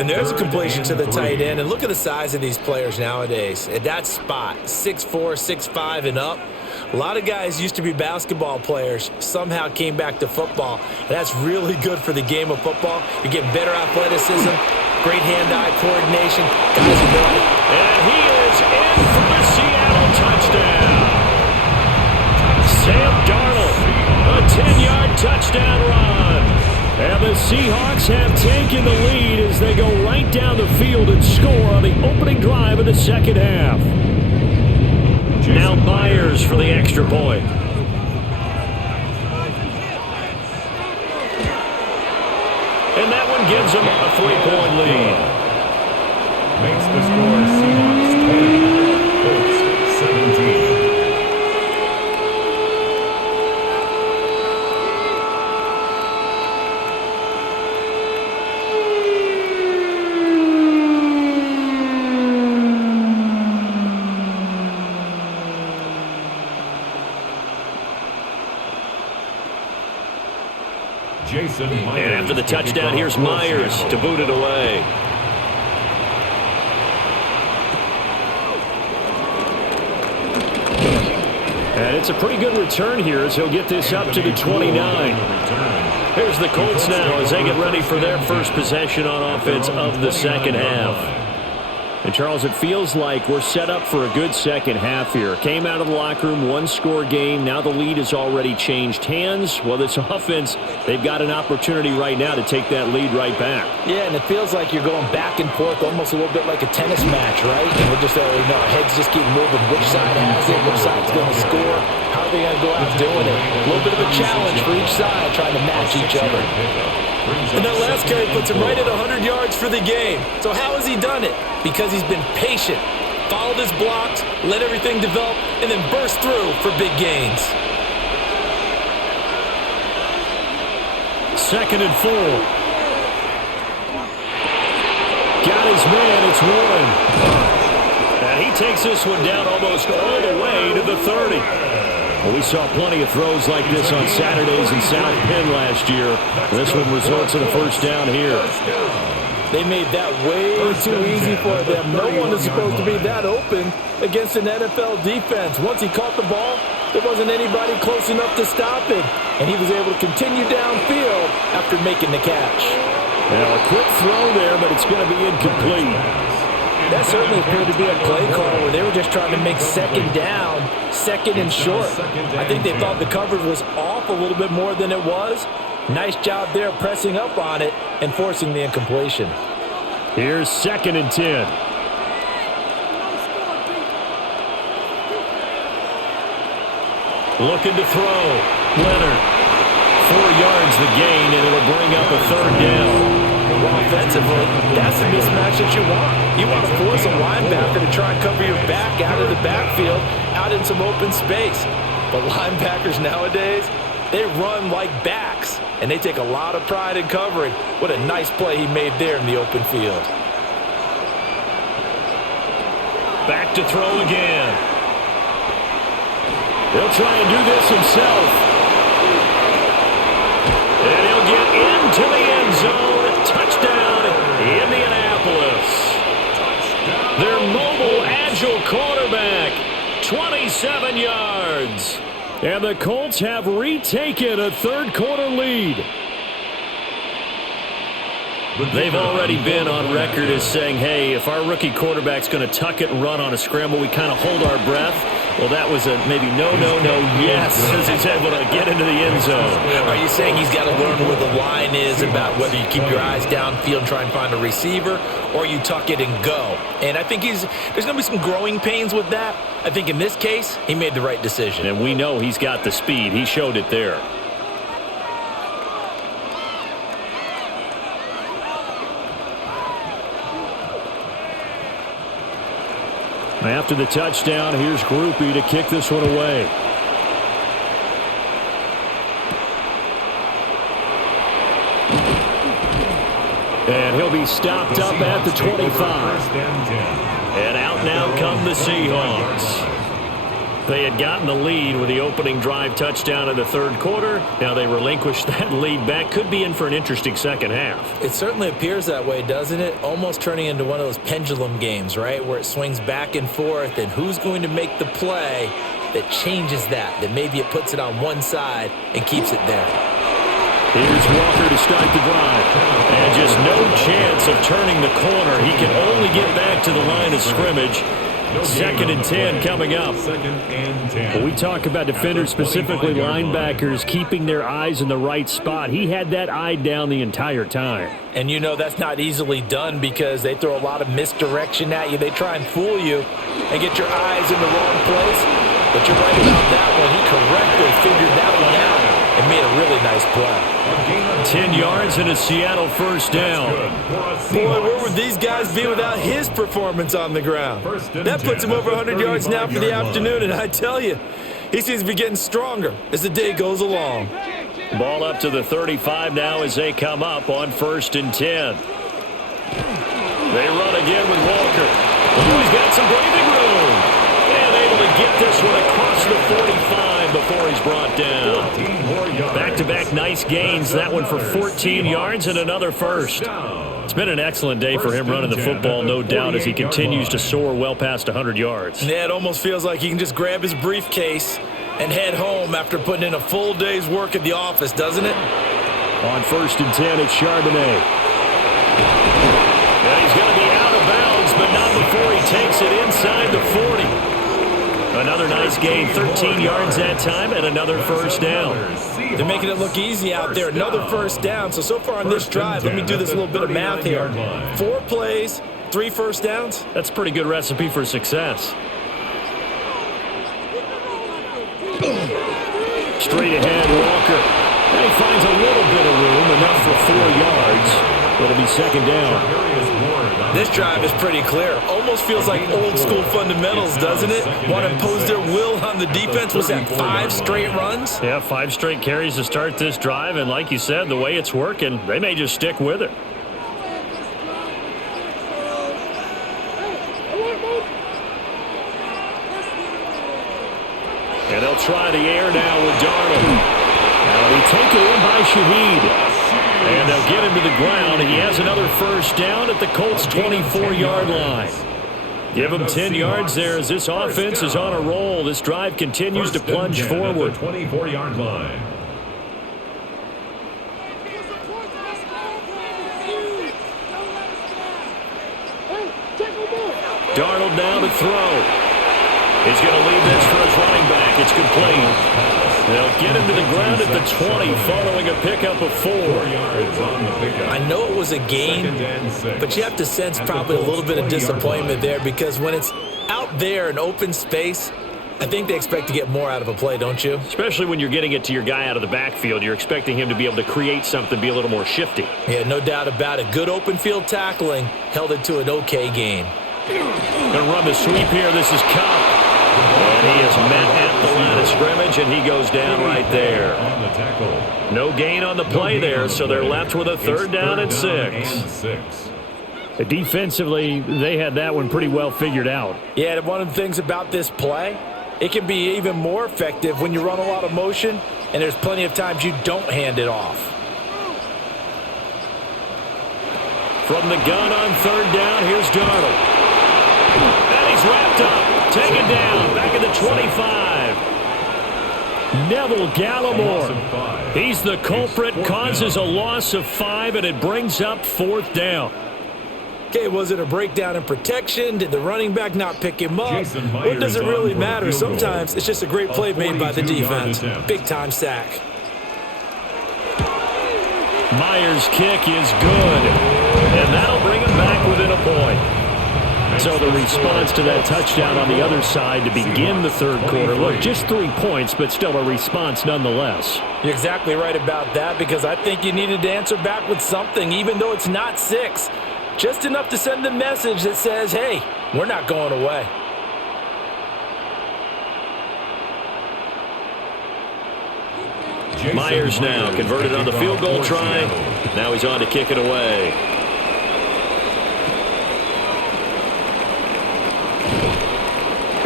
And there's a completion to the tight end. And look at the size of these players nowadays. At that spot, 6'4", 6'5", and up. A lot of guys used to be basketball players, somehow came back to football. And that's really good for the game of football. You're getting better athleticism, great hand-eye coordination. Guys who know it. And he is in for the Seattle touchdown. Sam Darnold, a 10-yard touchdown run. And the Seahawks have taken the lead as they go right down the field and score on the opening drive of the second half. Now Myers for the extra point. And that one gives them a 3-point lead. Makes the score Seahawks 20, Colts 17. And after the touchdown, here's Myers to boot it away. And it's a pretty good return here as he'll get this up to the 29. Here's the Colts now as they get ready for their first possession on offense of the second half. And, Charles, it feels like we're set up for a good second half here. Came out of the locker room, one-score game. Now the lead has already changed hands. Well, this offense, they've got an opportunity right now to take that lead right back. Yeah, and it feels like you're going back and forth almost a little bit like a tennis match, right? And we're just, our heads just keep moving. Which side has it? Which side's going to score? How are they going to go out doing it? A little bit of a challenge for each side trying to match each other. And that last carry puts him right at 100 yards for the game. So how has he done it? Because he's been patient, followed his blocks, let everything develop, and then burst through for big gains. 2nd and 4. Got his man, it's Warren. And he takes this one down almost all the way to the 30. Well, we saw plenty of throws like this on Saturdays in South Bend last year. This one results in a first down here. They made that way too easy for them. No one is supposed to be that open against an NFL defense. Once he caught the ball, there wasn't anybody close enough to stop it. And he was able to continue downfield after making the catch. Now, a quick throw there, but it's going to be incomplete. That certainly appeared to be a play call where they were just trying to make second down, second and short. I think they thought the coverage was off a little bit more than it was. Nice job there pressing up on it and forcing the incompletion. Here's 2nd and 10. Looking to throw. Leonard. 4 yards the gain, and it'll bring up a 3rd down. Offensively, that's the mismatch that you want. You want to force a linebacker to try and cover your back out of the backfield, out in some open space. But linebackers nowadays, they run like backs, and they take a lot of pride in covering. What a nice play he made there in the open field. Back to throw again. He'll try and do this himself. And he'll get into the end zone. Touchdown, Indianapolis. Their mobile, agile quarterback, 27 yards. And the Colts have retaken a third-quarter lead. They've already been on record as saying, hey, if our rookie quarterback's going to tuck it and run on a scramble, we kind of hold our breath. Well, that was a maybe no, yes, as he's able to get into the end zone. Are you saying he's got to learn where the line is about whether you keep your eyes downfield and try and find a receiver, or you tuck it and go? And I think there's going to be some growing pains with that. I think in this case, he made the right decision. And we know he's got the speed. He showed it there. After the touchdown, here's Groupie to kick this one away. And he'll be stopped up at the 25. And out now come the Seahawks. They had gotten the lead with the opening drive touchdown in the third quarter. Now they relinquished that lead back. Could be in for an interesting second half. It certainly appears that way, doesn't it? Almost turning into one of those pendulum games, right, where it swings back and forth, and who's going to make the play that changes that maybe it puts it on one side and keeps it there. Here's Walker to start the drive. And just no chance of turning the corner. He can only get back to the line of scrimmage. Second and 10 coming up. When we talk about defenders, specifically linebackers, keeping their eyes in the right spot, he had that eye down the entire time. And you know that's not easily done because they throw a lot of misdirection at you. They try and fool you and get your eyes in the wrong place. But you're right about that one. He correctly figured that one out and made a really nice play. 10 yards and a Seattle first down. Boy, where would these guys be without his performance on the ground? That puts him over 100 yards now for the afternoon, and I tell you, he seems to be getting stronger as the day goes along. Ball up to the 35 now as they come up on 1st and 10. They run again with Walker. Oh, he's got some breathing room. And able to get this one across the 45 before he's brought down. Back-to-back nice gains. That one for 14 yards and another first. It's been an excellent day for him running the football, no doubt, as he continues to soar well past 100 yards. Yeah, it almost feels like he can just grab his briefcase and head home after putting in a full day's work at the office, doesn't it? On 1st and 10, it's Charbonnet. And he's going to be out of bounds, but not before he takes it inside the 40. Another nice gain, 13 yards that time, and another first down. They're making it look easy out there. Another first down. So far on this drive, let me do this little bit of math here. 4 plays, 3 first downs. That's a pretty good recipe for success. Straight ahead, Walker. And he finds a little bit of room, enough for 4 yards. It'll be second down. This drive is pretty clear. Almost feels like old school fundamentals, doesn't it? Want to impose their will on the defense. Was that 5 straight runs? Yeah, 5 straight carries to start this drive. And like you said, the way it's working, they may just stick with it. And they'll try the air now with Darnold. Now they take it in by Shaheed. And they'll get him to the ground. He has another first down at the Colts' 24-yard line. Give him 10 yards there as this offense is on a roll. This drive continues to plunge forward. 24-yard line. Darnold now to throw. He's going to leave this for his running back. It's complete. They'll get him to the ground at the 20 following a pickup of 4. I know it was a gain, but you have to sense probably a little bit of disappointment there because when it's out there in open space, I think they expect to get more out of a play, don't you? Especially when you're getting it to your guy out of the backfield. You're expecting him to be able to create something, be a little more shifty. Yeah, no doubt about it. Good open field tackling held it to an okay gain. Going to run the sweep here. This is Cup. And he is met at the line of scrimmage, and he goes down right there. No gain on the play there, so they're left with a 3rd down and 6. Defensively, they had that one pretty well figured out. Yeah, one of the things about this play, it can be even more effective when you run a lot of motion, and there's plenty of times you don't hand it off. From the gun on 3rd down, here's Darnold. And he's wrapped up. Taken down, back at the 25. Neville Gallimore. He's the culprit, causes a loss of 5, and it brings up 4th down. Okay, was it a breakdown in protection? Did the running back not pick him up? What does it really matter? Sometimes it's just a great play made by the defense. Big-time sack. Myers' kick is good, and that'll bring him back within a point. So the response to that touchdown on the other side to begin the 3rd quarter. Look, just 3 points, but still a response nonetheless. You're exactly right about that because I think you needed to answer back with something, even though it's not 6. Just enough to send a message that says, hey, we're not going away. Myers now converted on the field goal try. Now he's on to kick it away.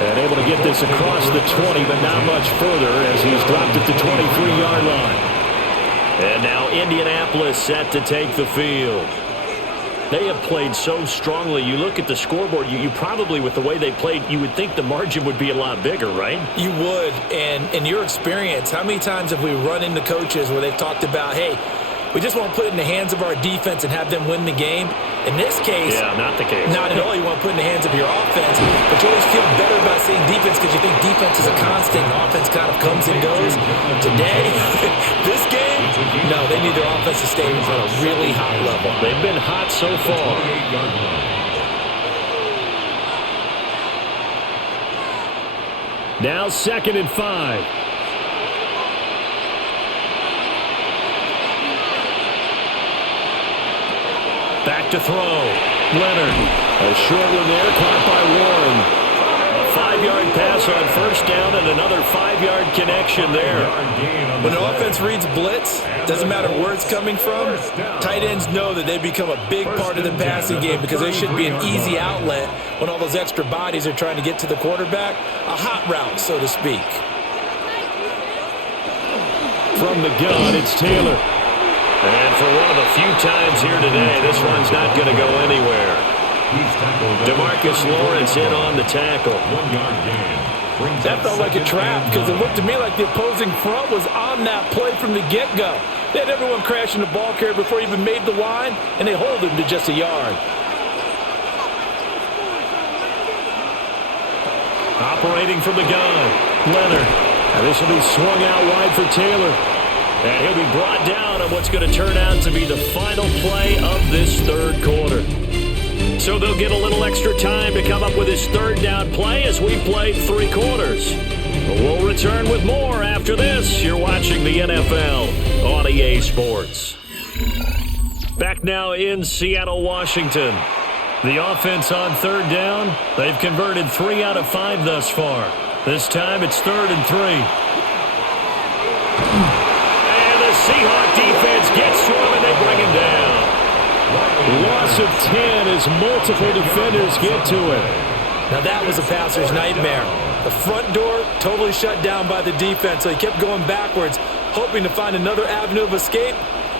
And able to get this across the 20, but not much further as he's dropped it to 23-yard line. And now Indianapolis set to take the field. They have played so strongly. You look at the scoreboard, you probably, with the way they played, you would think the margin would be a lot bigger, right? You would. And in your experience, how many times have we run into coaches where they've talked about, hey, we just want to put it in the hands of our defense and have them win the game? In this case, yeah, not the case. Not at all. You want to put it in the hands of your offense, but you always feel better about saying defense because you think defense is a constant and offense kind of comes and goes. Today, this game, no, they need their offense to stay at a really high level. They've been hot so far. Now 2nd and 5. Back to throw. Leonard. A short one there, caught by Warren. A 5-yard pass on first down and another 5-yard connection there. When the offense reads blitz, doesn't matter where it's coming from, tight ends know that they become a big part of the passing game because they should be an easy outlet when all those extra bodies are trying to get to the quarterback. A hot route, so to speak. From the gun, it's Taylor. And for one of the few times here today, this one's not going to go anywhere. DeMarcus Lawrence in on the tackle. 1-yard gain. That felt like a trap because it looked to me like the opposing front was on that play from the get-go. They had everyone crashing the ball carrier before he even made the line, and they hold him to just a yard. Operating from the gun, Leonard. And this will be swung out wide for Taylor. And he'll be brought down on what's going to turn out to be the final play of this third quarter. So they'll get a little extra time to come up with his third down play as we played 3 quarters. But we'll return with more after this. You're watching the NFL on EA Sports. Back now in Seattle, Washington. The offense on third down, they've converted 3 out of 5 thus far. This time it's 3rd and 3. Seahawks defense gets to him and they bring him down. Loss of 10 as multiple defenders get to him. Now that was a passer's nightmare. The front door totally shut down by the defense, so he kept going backwards, hoping to find another avenue of escape.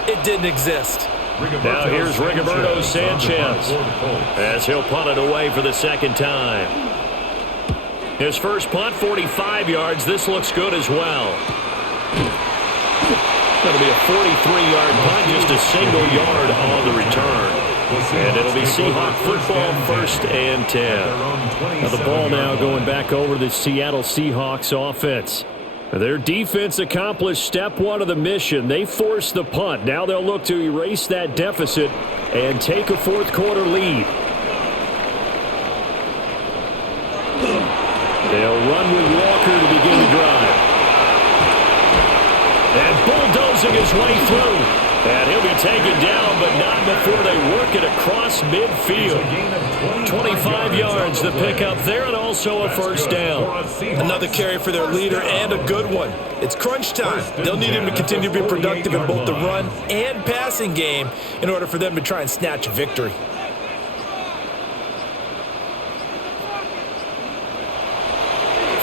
It didn't exist. Now here's Rigoberto Sanchez as he'll punt it away for the second time. His first punt, 45 yards. This looks good as well. Going to be a 43-yard punt, just a single yard on the return. And it'll be Seahawk football, 1st and 10. Now the ball now going back over to the Seattle Seahawks offense. Their defense accomplished step 1 of the mission. They forced the punt. Now they'll look to erase that deficit and take a 4th quarter lead. They'll run with Walker to begin the drive. And bulldozing his way through. And he'll be taken down, but not before they work it across midfield. 25 yards to pick up there, and also a first down. Another carry for their leader, and a good one. It's crunch time. They'll need him to continue to be productive in both the run and passing game in order for them to try and snatch a victory.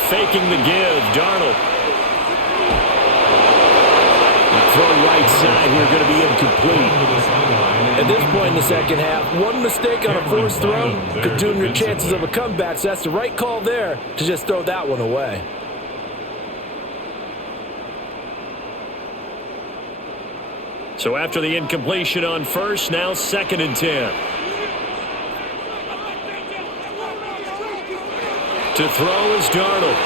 Faking the give, Darnold. Throw right side here, going to be incomplete. At this point in the second half, one mistake on a forced throw could doom your chances of a comeback, so that's the right call there to just throw that one away. So after the incompletion on first, now 2nd and 10. To throw is Darnold.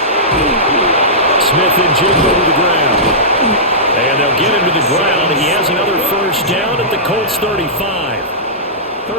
Smith and Jigba to the ground. And they'll get him to the ground. He has another first down at the Colts 35.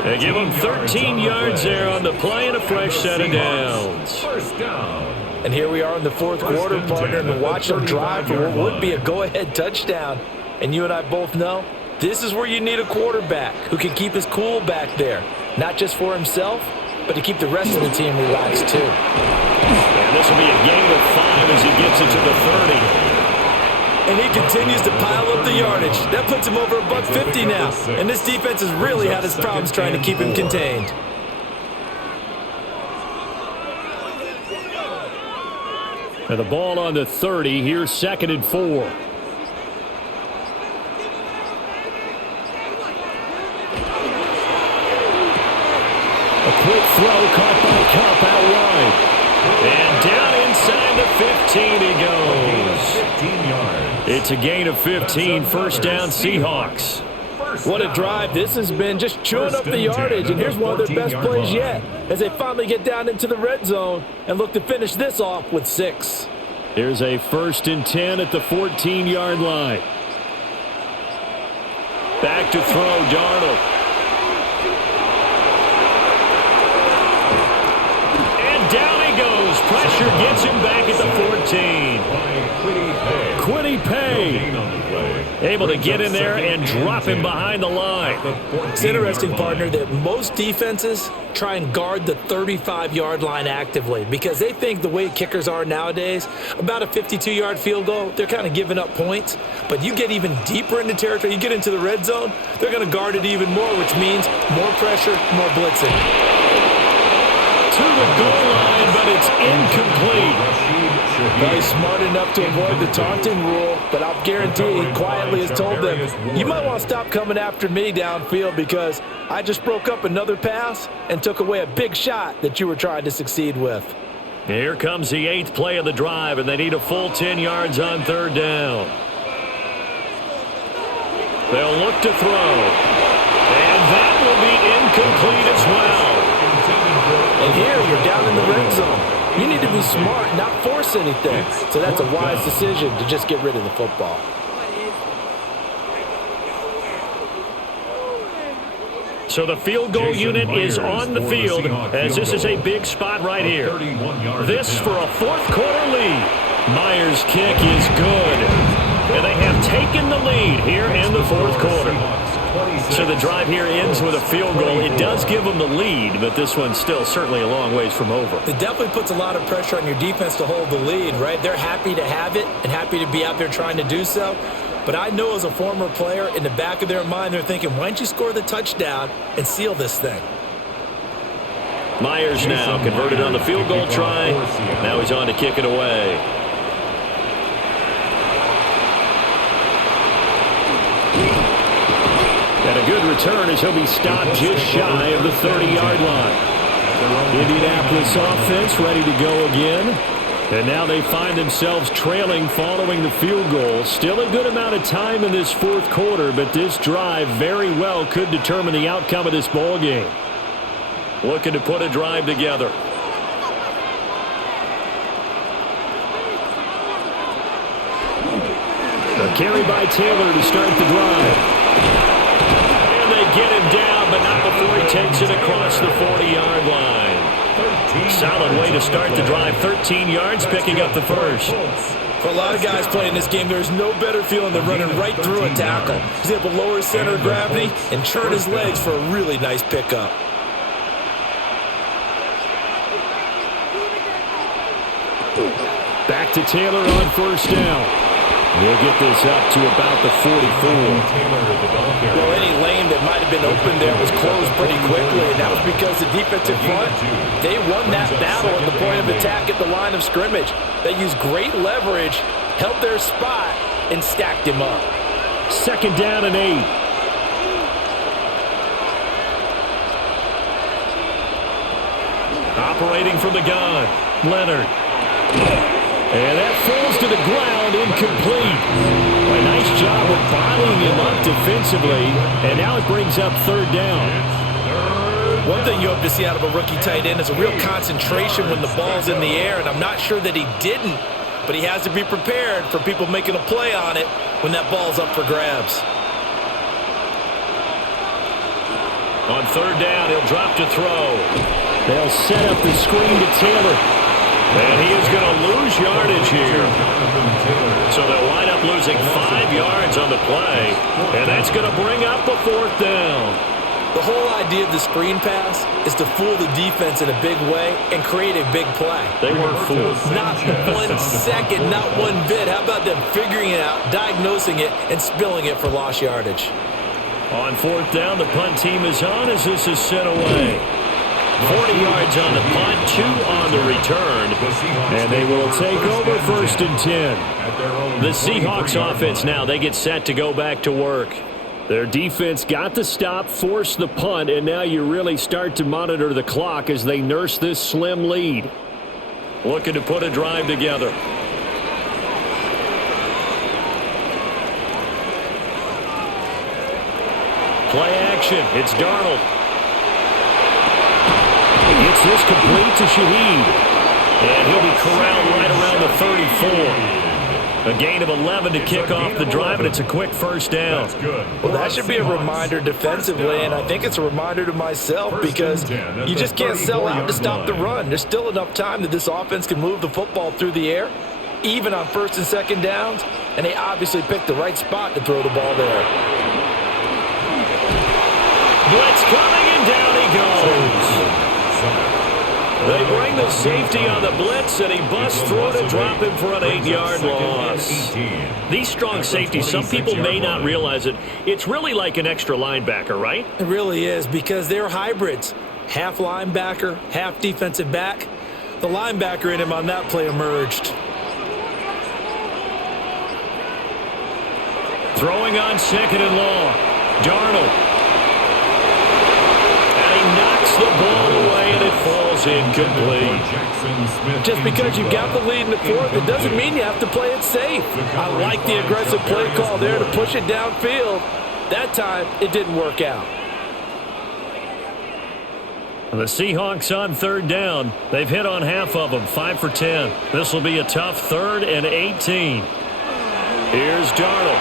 They give him 13 yards there on the play and a fresh set of downs. First down. And here we are in the 4th quarter, partner, and watch them drive for what would be a go-ahead touchdown. And you and I both know this is where you need a quarterback who can keep his cool back there, not just for himself, but to keep the rest of the team relaxed too. And this will be a gain of 5 as he gets it to the 30. And he continues to pile up the yardage. That puts him over $150 now. And this defense has really had its problems trying to keep him contained. And the ball on the 30. Here's 2nd and 4. A quick throw caught by Cup out wide. And down inside the 15 he goes. 15 yards. It's a gain of 15, first down Seahawks. What a drive. This has been just chewing up the yardage. And here's one of their best plays yet as they finally get down into the red zone and look to finish this off with 6. Here's a 1st and 10 at the 14-yard line. Back to throw, Darnold. Down he goes. Pressure gets him back at the 14. Quiddy Pay able to get in there and drop him behind the line. It's interesting, partner, that most defenses try and guard the 35-yard line actively because they think the way kickers are nowadays, about a 52-yard field goal, they're kind of giving up points. But you get even deeper into territory, you get into the red zone, they're going to guard it even more, which means more pressure, more blitzing. To the goal line, but it's incomplete. Well, he's smart enough to avoid the taunting rule, but I'll guarantee he quietly has told them, you might want to stop coming after me downfield because I just broke up another pass and took away a big shot that you were trying to succeed with. Here comes the 8th play of the drive, and they need a full 10 yards on 3rd down. They'll look to throw. And that will be incomplete as well. And here, you're down in the red zone. You need to be smart, not force anything. So that's a wise decision to just get rid of the football. So the field goal unit is on the field as this is a big spot right here. This for a 4th quarter lead. Myers' kick is good. And they have taken the lead here in the 4th quarter. So the drive here ends with a field goal. It does give them the lead, but this one's still certainly a long ways from over. It definitely puts a lot of pressure on your defense to hold the lead, right? They're happy to have it and happy to be out there trying to do so. But I know as a former player, in the back of their mind, they're thinking, why don't you score the touchdown and seal this thing? Myers now converted on the field goal try. Now he's on to kick it away. And a good return as he'll be stopped just shy of the 30-yard line. Indianapolis offense ready to go again. And now they find themselves trailing following the field goal. Still a good amount of time in this 4th quarter, but this drive very well could determine the outcome of this ball game. Looking to put a drive together. A carry by Taylor to start the drive. Get him down, but not before he takes it across the 40-yard line. Solid way to start the drive. 13 yards, picking up the first. For a lot of guys playing this game, there's no better feeling than running right through a tackle. He's able to lower his center of gravity and churn his legs for a really nice pickup. Back to Taylor on 1st down. He'll get this up to about the 44. Well, any lane that might have been open there was closed pretty quickly, and that was because the defensive front, they won that battle at the point of attack at the line of scrimmage. They used great leverage, held their spot, and stacked him up. 2nd down and 8. Operating from the gun, Leonard. And that falls to the ground, incomplete. A nice job of bottling him up defensively, and now it brings up 3rd down. One thing you hope to see out of a rookie tight end is a real concentration when the ball's in the air, and I'm not sure that he didn't, but he has to be prepared for people making a play on it when that ball's up for grabs. On 3rd down, he'll drop to throw. They'll set up the screen to Taylor. And he is going to lose yardage here. So they'll wind up losing 5 yards on the play. And that's going to bring up the 4th down. The whole idea of the screen pass is to fool the defense in a big way and create a big play. They weren't fooled. Not 1 second, not one bit. How about them figuring it out, diagnosing it, and spilling it for lost yardage? On 4th down, the punt team is on as this is sent away. 40 yards on the punt, 2 on the return, and they will take over 1st and 10. The Seahawks offense now, they get set to go back to work. Their defense got the stop, forced the punt, and now you really start to monitor the clock as they nurse this slim lead. Looking to put a drive together. Play action. It's Darnold. He gets this complete to Shaheed. And he'll be corralled right around the 34. A gain of 11 to kick off the drive, and it's a quick 1st down. Well, that should be a reminder defensively, and I think it's a reminder to myself because you just can't sell out to stop the run. There's still enough time that this offense can move the football through the air, even on 1st and 2nd downs, and they obviously picked the right spot to throw the ball there. Blitz coming, and down he goes. They bring the safety on the blitz, and he busts through to drop him for an 8-yard loss. These strong safeties, some people may not realize it. It's really like an extra linebacker, right? It really is because they're hybrids. Half linebacker, half defensive back. The linebacker in him on that play emerged. Throwing on 2nd and long. Darnold. Knocks the ball away, and it falls incomplete. Just because you've got the lead in the 4th, it doesn't mean you have to play it safe. I like the aggressive play call there to push it downfield. That time, it didn't work out. The Seahawks on 3rd down. They've hit on half of them, 5 for 10. This will be a tough 3rd and 18. Here's Darnold.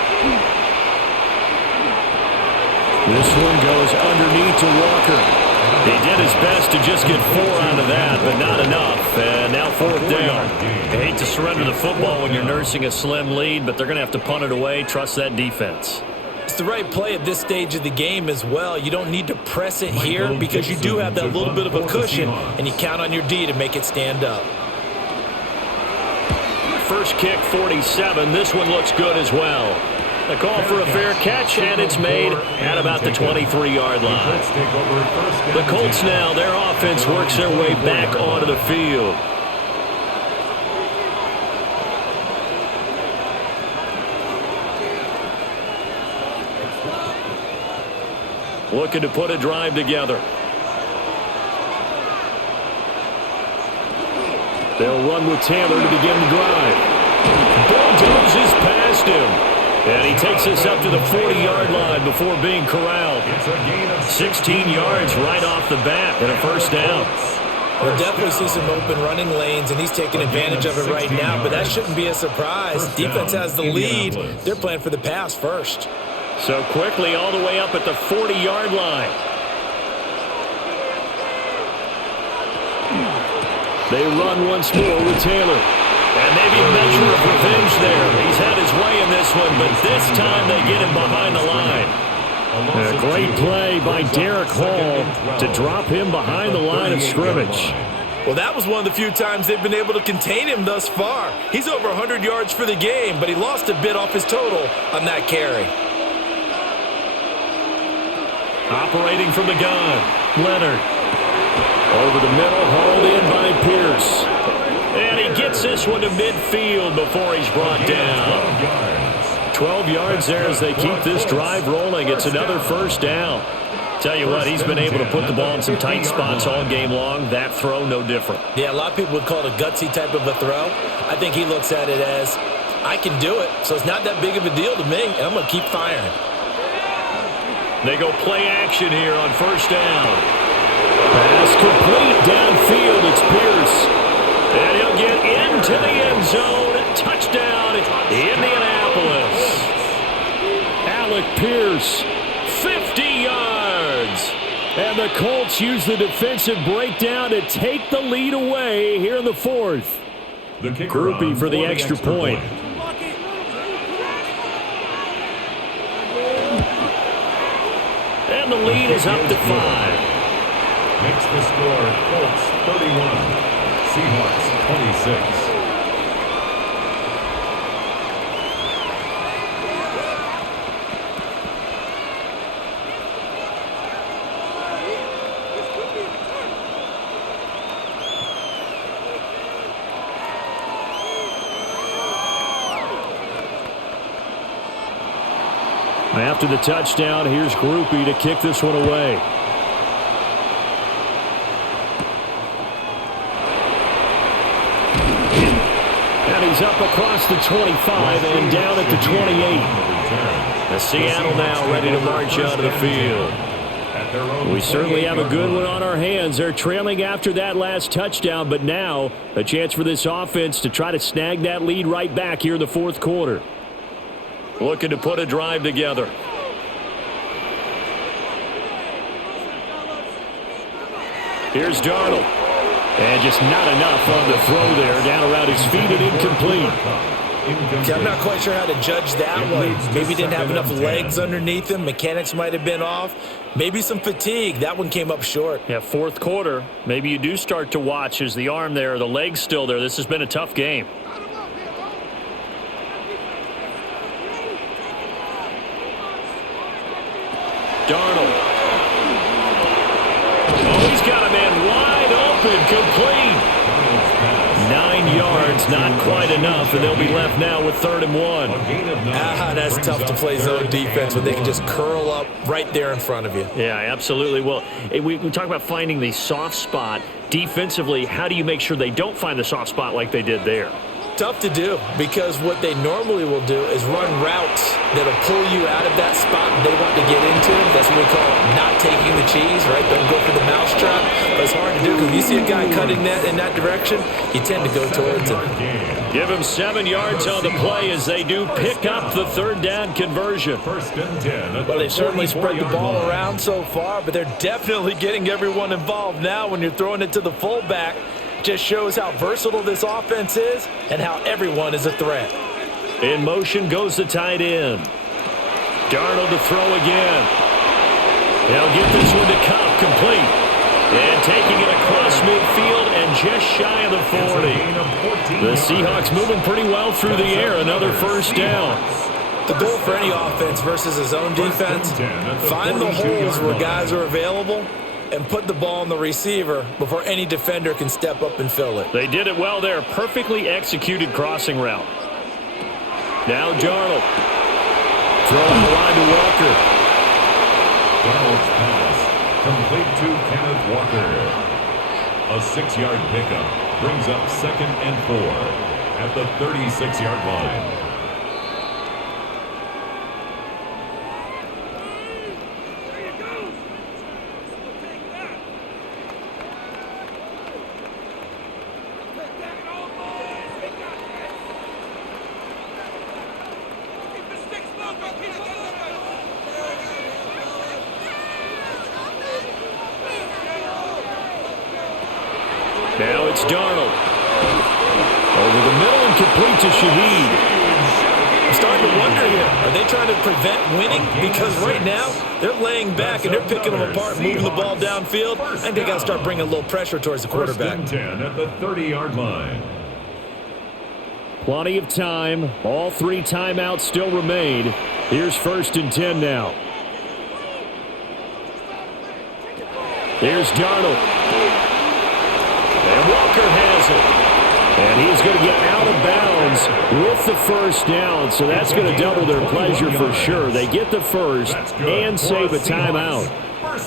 This one goes underneath to Walker. He did his best to just get 4 out of that, but not enough. And now 4th down. You hate to surrender the football when you're nursing a slim lead, but they're going to have to punt it away. Trust that defense. It's the right play at this stage of the game as well. You don't need to press it here because you do have that little bit of a cushion, and you count on your D to make it stand up. First kick, 47. This one looks good as well. A call for a fair catch, and it's made at about the 23-yard line. The Colts now, their offense works their way back onto the field. Looking to put a drive together. They'll run with Taylor to begin the drive. Bulldozes past him. And he takes us up to the 40-yard line before being corralled. 16 yards right off the bat and a 1st down. We'll definitely see some open running lanes, and he's taking advantage of it right now, but that shouldn't be a surprise. Defense has the lead. They're playing for the pass first. So quickly all the way up at the 40-yard line. They run once more with Taylor. And maybe a measure of revenge there. He's had his way in this one, but this time they get him behind the line. A great play by Derek Hall to drop him behind the line of scrimmage. Well, that was one of the few times they've been able to contain him thus far. He's over 100 yards for the game, but he lost a bit off his total on that carry. Operating from the gun, Leonard. Over the middle, hauled in by Pierce. And he gets this one to midfield before he's brought down. 12 yards there as they keep this drive rolling. It's another 1st down. Tell you what, he's been able to put the ball in some tight spots all game long. That throw, no different. Yeah, a lot of people would call it a gutsy type of a throw. I think he looks at it as, I can do it, so it's not that big of a deal to me, and I'm going to keep firing. They go play action here on 1st down. Pass complete downfield. It's Pierce. And he'll get into the end zone. Touchdown, Indianapolis. Alec Pierce, 50 yards. And the Colts use the defensive breakdown to take the lead away here in the 4th. Groupie for the extra point. And and the lead is up to 5. Makes the score Colts 31, Seahawks 26. After the touchdown, here's Groupie to kick this one away. And he's up across the 25 and down at the 28. Seattle now ready to march out of the field. We certainly have a good one on our hands. They're trailing after that last touchdown, but now a chance for this offense to try to snag that lead right back here in the fourth quarter. Looking to put a drive together. Here's Darnold. And just not enough on the throw there. Down around his feet and incomplete. See, I'm not quite sure how to judge that one. Maybe he didn't have enough legs underneath him. Mechanics might have been off. Maybe some fatigue. That one came up short. Yeah, fourth quarter. Maybe you do start to watch as the arm there, the leg's still there. This has been a tough game. Darnold. Oh, he's got a man wide open, complete. 9 yards, not quite enough, and they'll be left now with 3rd and 1. That's tough to play zone defense when they can just curl up right there in front of you. Yeah, absolutely. Well, we talk about finding the soft spot. Defensively, how do you make sure they don't find the soft spot like they did there? Tough to do, because what they normally will do is run routes that'll pull you out of that spot they want to get into. That's what we call not taking the cheese, right? Don't go for the mousetrap. But it's hard to do because if you see a guy cutting that in that direction, you tend to go towards him. Give him 7 yards on the play as they do pick up the 3rd down conversion. 1st and 10. Well, they certainly spread the ball around so far, but they're definitely getting everyone involved now when you're throwing it to the fullback. Just shows how versatile this offense is and how everyone is a threat. In motion goes the tight end. Darnold to throw again. They'll get this one to Cup, complete. And taking it across midfield and just shy of the 40. The Seahawks moving pretty well through the air. Another 1st down. The goal for any offense versus his own defense, find the holes where guys are available and put the ball on the receiver before any defender can step up and fill it. They did it well there. Perfectly executed crossing route. Now Darnold. Throwing the line to Walker. Darnold's pass complete to Kenneth Walker. A 6-yard pickup brings up 2nd and 4 at the 36-yard line. Now it's Darnold. Over the middle and complete to Shaheed. I'm starting to wonder here. Are they trying to prevent winning? Because right now, they're laying back and they're picking them apart, moving the ball downfield. I think they got to start bringing a little pressure towards the quarterback. 1st and 10 at the 30-yard line. Plenty of time. All 3 timeouts still remain. Here's 1st and 10 now. There's Darnold. And Walker has it. And he's going to get out of bounds with the 1st down. So that's going to double their pleasure for sure. They get the 1st and save a timeout.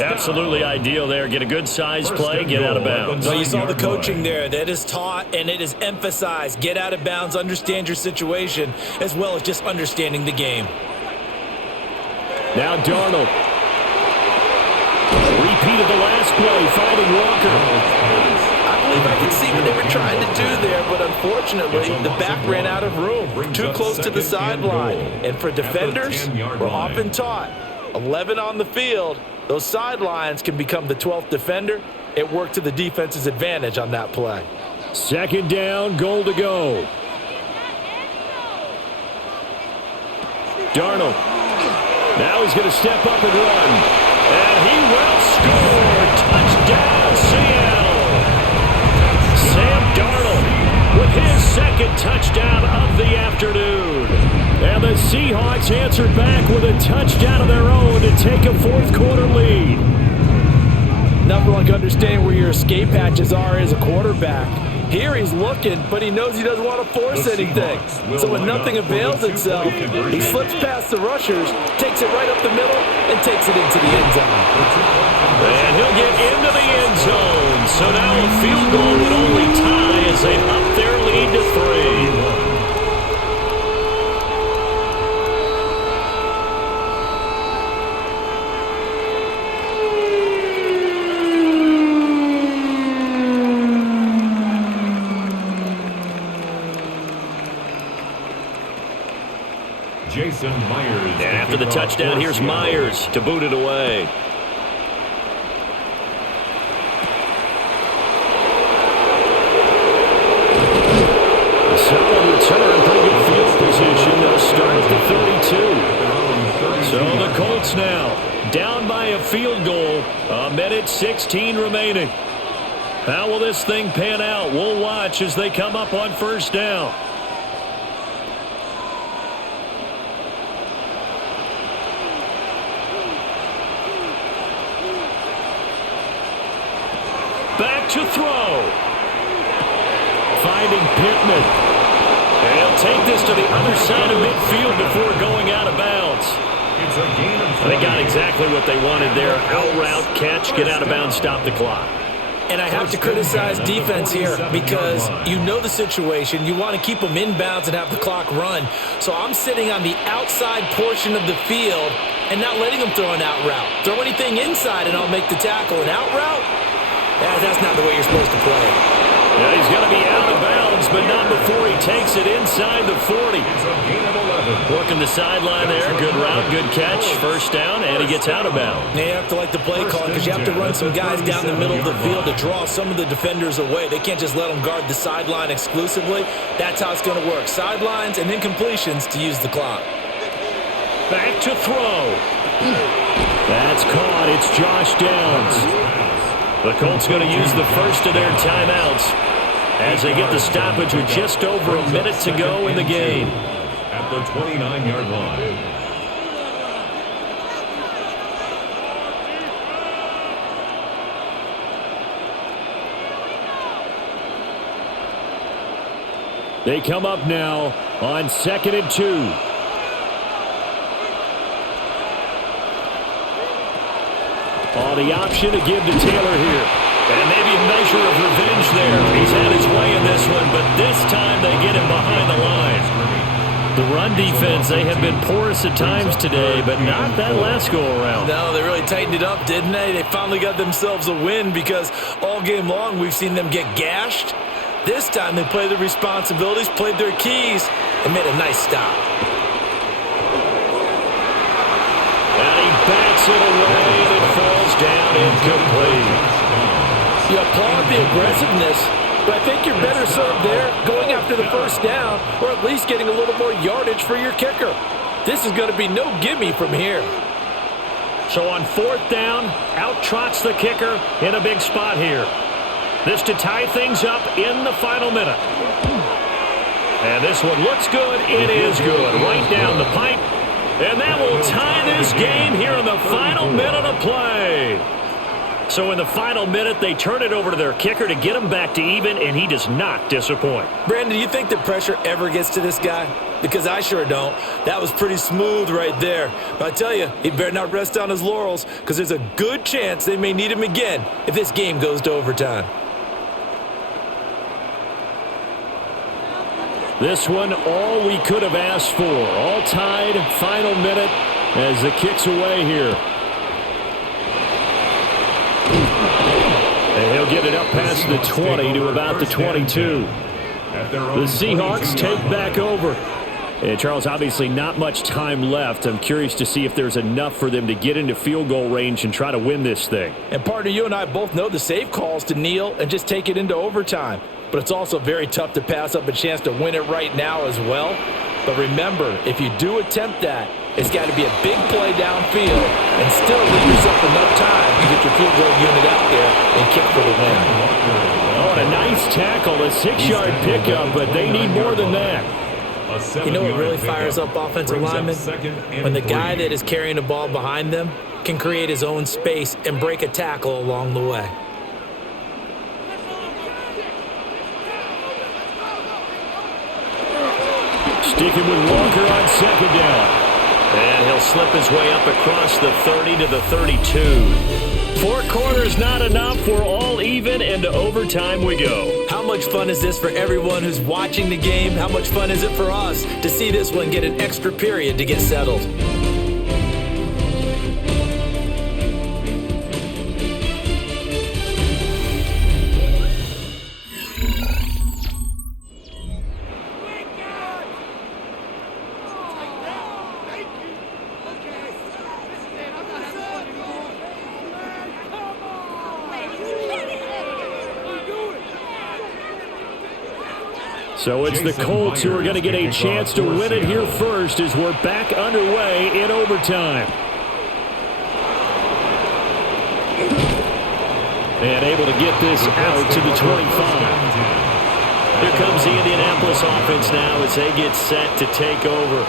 Absolutely ideal there. Get a good size play, get out of bounds. Well, you saw the coaching there. That is taught and it is emphasized. Get out of bounds, understand your situation, as well as just understanding the game. Now Darnold. Repeat of the last play, finding Walker. I believe I could see what they were trying to do there, but unfortunately, the back ran out of room. Too close to the sideline. And for defenders, we're often taught, 11 on the field, those sidelines can become the 12th defender. It worked to the defense's advantage on that play. 2nd down, goal to go. Darnold. Now he's going to step up and run. And he will score. Touchdown, Seattle. Sam Darnold with his second touchdown of the afternoon. And the Seahawks answered back with a touchdown of their own to take a fourth-quarter lead. Nothing like understanding where your escape hatches are as a quarterback. Here he's looking, but he knows he doesn't want to force anything. So when nothing avails itself, he slips past the rushers, takes it right up the middle, and takes it into the end zone. And he'll get into the end zone. So now a field goal would only tie as they up their lead to 3. Jason Myers. And after the touchdown, here's Myers to boot it away. A solid return, pretty good field position. They'll start at the 32. So the Colts now down by a field goal. 1:16 remaining. How will this thing pan out? We'll watch as they come up on first down. Back to throw. Finding Pittman. And he'll take this to the other side of midfield before going out of bounds. It's a gain of 3. They got exactly what they wanted there. Out route, catch, get out of bounds, stop the clock. And I have to criticize defense here because you know the situation. You want to keep them inbounds and have the clock run. So I'm sitting on the outside portion of the field and not letting them throw an out route. Throw anything inside and I'll make the tackle. An out route? That's not the way you're supposed to play. Yeah, he's going to be out of bounds, but not before he takes it inside the 40. It's a gain of 11. Working the sideline there. Good route, good catch. First down, and he gets out of bounds. You have to like the play call because you have to run some guys down the middle of the field to draw some of the defenders away. They can't just let them guard the sideline exclusively. That's how it's going to work. Sidelines and then completions to use the clock. Back to throw. That's caught. It's Josh Downs. The Colts going to use the first of their timeouts as they get the stoppage with just over a minute to go in the game. At the 29-yard line. They come up now on 2nd and 2. On the option to give to Taylor here. And maybe a measure of revenge there. He's had his way in this one, but this time they get him behind the line. The run defense, they have been porous at times today, but not that last go-around. No, they really tightened it up, didn't they? They finally got themselves a win because all game long we've seen them get gashed. This time they played their responsibilities, played their keys, and made a nice stop. And he bats it away. It falls down incomplete. You applaud the aggressiveness, but I think you're better served there going after the first down or at least getting a little more yardage for your kicker. This is going to be no gimme from here. So on 4th down, out trots the kicker in a big spot here. This to tie things up in the final minute. And this one looks good. It is good. Right down the pipe. And that will tie this game here in the final minute of play. So in the final minute, they turn it over to their kicker to get him back to even, and he does not disappoint. Brandon, do you think the pressure ever gets to this guy? Because I sure don't. That was pretty smooth right there. But I tell you, he better not rest on his laurels because there's a good chance they may need him again if this game goes to overtime. This one, all we could have asked for. All tied, final minute as the kick's away here. And he'll get it up past the 20 to about the 22. The Seahawks take back over. And Charles, obviously not much time left. I'm curious to see if there's enough for them to get into field goal range and try to win this thing. And partner, you and I both know the safe calls to kneel and just take it into overtime. But it's also very tough to pass up a chance to win it right now as well. But remember, if you do attempt that, It's got to be a big play downfield and still leave yourself enough time to get your field goal unit out there and kick for the win. Oh, and a nice tackle, a 6-yard pickup, but they need more than that. You know what really fires up offensive linemen? When the guy that is carrying the ball behind them can create his own space and break a tackle along the way. Sticking with Walker on second down. And he'll slip his way up across the 30 to the 32. 4 quarters not enough. We're all even, and to overtime we go. How much fun is this for everyone who's watching the game? How much fun is it for us to see this one get an extra period to get settled? So it's the Colts who are going to get a chance to win it here first as we're back underway in overtime. And able to get this out to the 25. Here comes the Indianapolis offense now as they get set to take over.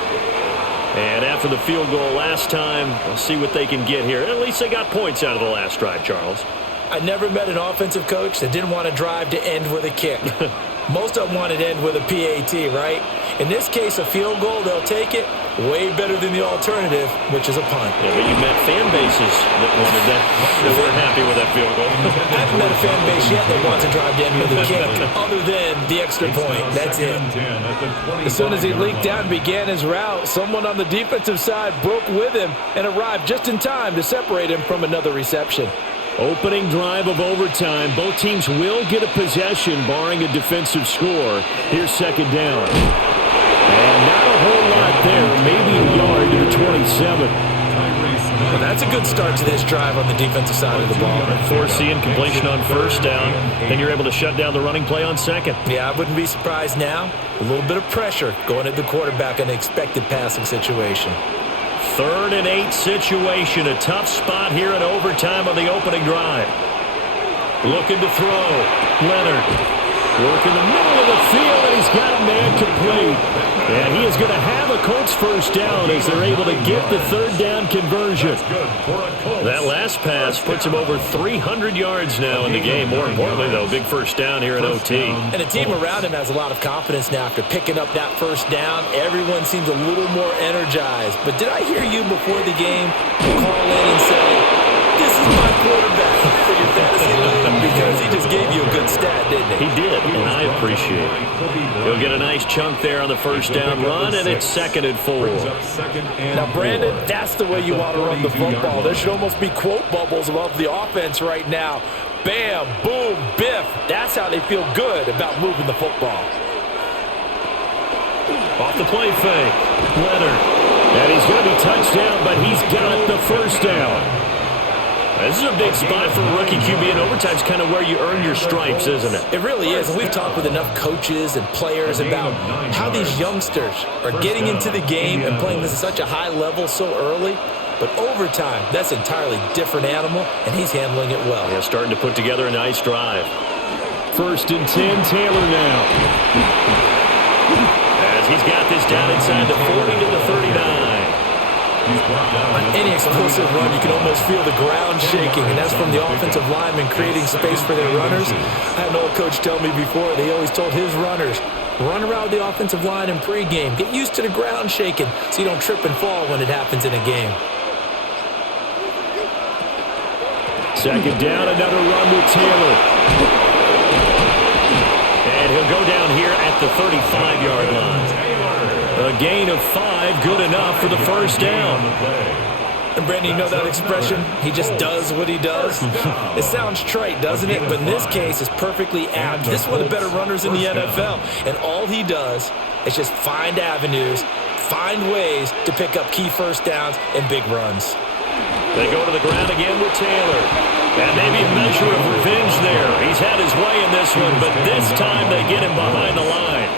And after the field goal last time, we'll see what they can get here. At least they got points out of the last drive, Charles. I never met an offensive coach that didn't want to drive to end with a kick. Most of them want to end with a PAT, right? In this case, a field goal, they'll take it. Way better than the alternative, which is a punt. Yeah, but you met fan bases that wanted that weren't happy with that field goal. I haven't met a fan base yet that wants to drive to end with a kick, other than the extra point. That's it. As soon as he leaked down and began his route, someone on the defensive side broke with him and arrived just in time to separate him from another reception. Opening drive of overtime. Both teams will get a possession, barring a defensive score. Here's second down. And not a whole lot there. Maybe a yard to the 27. Well, that's a good start to this drive on the defensive side of the ball. Force the incompletion on first down. Then you're able to shut down the running play on second. Yeah, I wouldn't be surprised now. A little bit of pressure going at the quarterback in an expected passing situation. 3rd and 8 situation. A tough spot here in overtime on the opening drive. Looking to throw. Leonard. Work in the middle of the field, and he's got a man complete. And he is going to have a Colts first down as they're able to get the 3rd down conversion. That last pass puts him over 300 yards now in the game. More importantly, though, big first down here in OT. And the team around him has a lot of confidence now after picking up that first down. Everyone seems a little more energized. But did I hear you before the game call in and say, "This is my quarterback for your fantasy league"? Because he just gave you a good stat, didn't he? He did, and I appreciate it. He'll get a nice chunk there on the first down run, and it's 2nd and 4. Now, Brandon, that's the way you want to run the football. There should almost be quote bubbles above the offense right now. Bam, boom, biff. That's how they feel good about moving the football. Off the play fake. Leonard. And he's going to be touchdown, but he's got the first down. This is a big spot for a rookie QB, and overtime's kind of where you earn your stripes, isn't it? It really is, and we've talked with enough coaches and players about how these youngsters are getting into the game and playing this at such a high level so early. But overtime, that's an entirely different animal, and he's handling it well. Yeah, starting to put together a nice drive. 1st and 10, Taylor now. As he's got this down inside the 40 to the 39. On any explosive run, you can almost feel the ground shaking, and that's from the offensive linemen creating space for their runners. I had an old coach tell me before, they always told his runners, run around the offensive line in pregame. Get used to the ground shaking so you don't trip and fall when it happens in a game. 2nd down, another run with Taylor. And he'll go down here at the 35-yard line. A gain of 5, good enough for the first down. And Brandon, you know that expression? He just does what he does. It sounds trite, doesn't it? But in this case, it's perfectly apt. This is one of the better runners in the NFL. And all he does is just find avenues, find ways to pick up key first downs and big runs. They go to the ground again with Taylor. And maybe a measure of revenge there. He's had his way in this one, but this time they get him behind the line.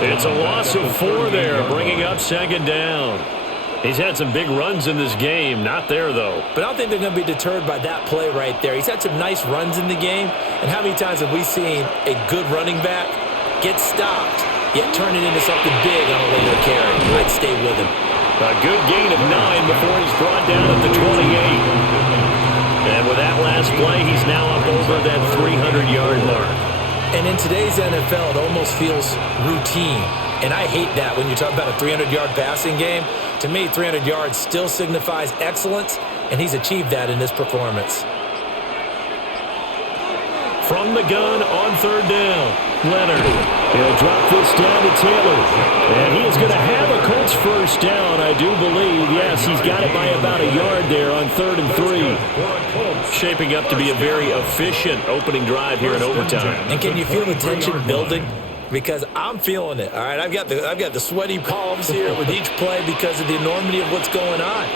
It's a loss of 4 there, bringing up 2nd down. He's had some big runs in this game. Not there, though. But I don't think they're going to be deterred by that play right there. He's had some nice runs in the game. And how many times have we seen a good running back get stopped, yet turn it into something big on a later carry? I'd stay with him. A good gain of 9 before he's brought down at the 28. And with that last play, he's now up over that 300-yard mark. And in today's NFL, it almost feels routine. And I hate that when you talk about a 300-yard passing game. To me, 300 yards still signifies excellence, and he's achieved that in this performance. From the gun on third down, Leonard. He'll drop this down to Taylor. And he is going to have a Colts first down, I do believe. Yes, he's got it by about a yard there on 3rd and 3. Shaping up to be a very efficient opening drive here in overtime. And can you feel the tension building? Because I'm feeling it, all right? I've got the sweaty palms here with each play because of the enormity of what's going on.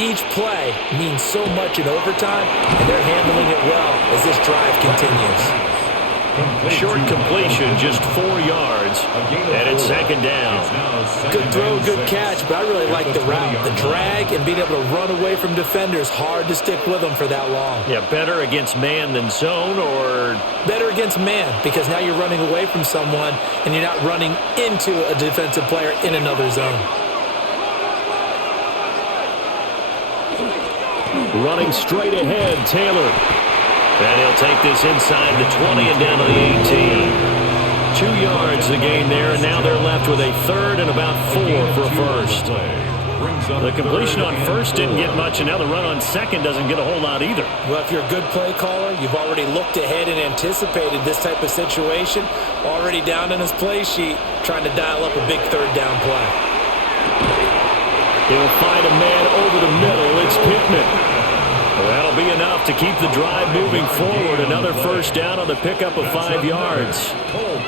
Each play means so much in overtime, and they're handling it well as this drive continues. Short completion, just 4 yards, and it's 2nd down. Good throw, good catch, but I really like the route. The drag and being able to run away from defenders, hard to stick with them for that long. Yeah, better against man than zone, or? Better against man, because now you're running away from someone, and you're not running into a defensive player in another zone. Running straight ahead, Taylor. And he'll take this inside the 20 and down to the 18. 2 yards the gain there, and now they're left with a 3rd and about 4 for a first. The completion on first didn't get much, and now the run on second doesn't get a whole lot either. Well, if you're a good play caller, you've already looked ahead and anticipated this type of situation, already down in his play sheet, trying to dial up a big 3rd down play. He'll find a man over the middle. It's Pittman. Well, that'll be enough to keep the drive moving forward. Another first down on the pickup of 5 yards.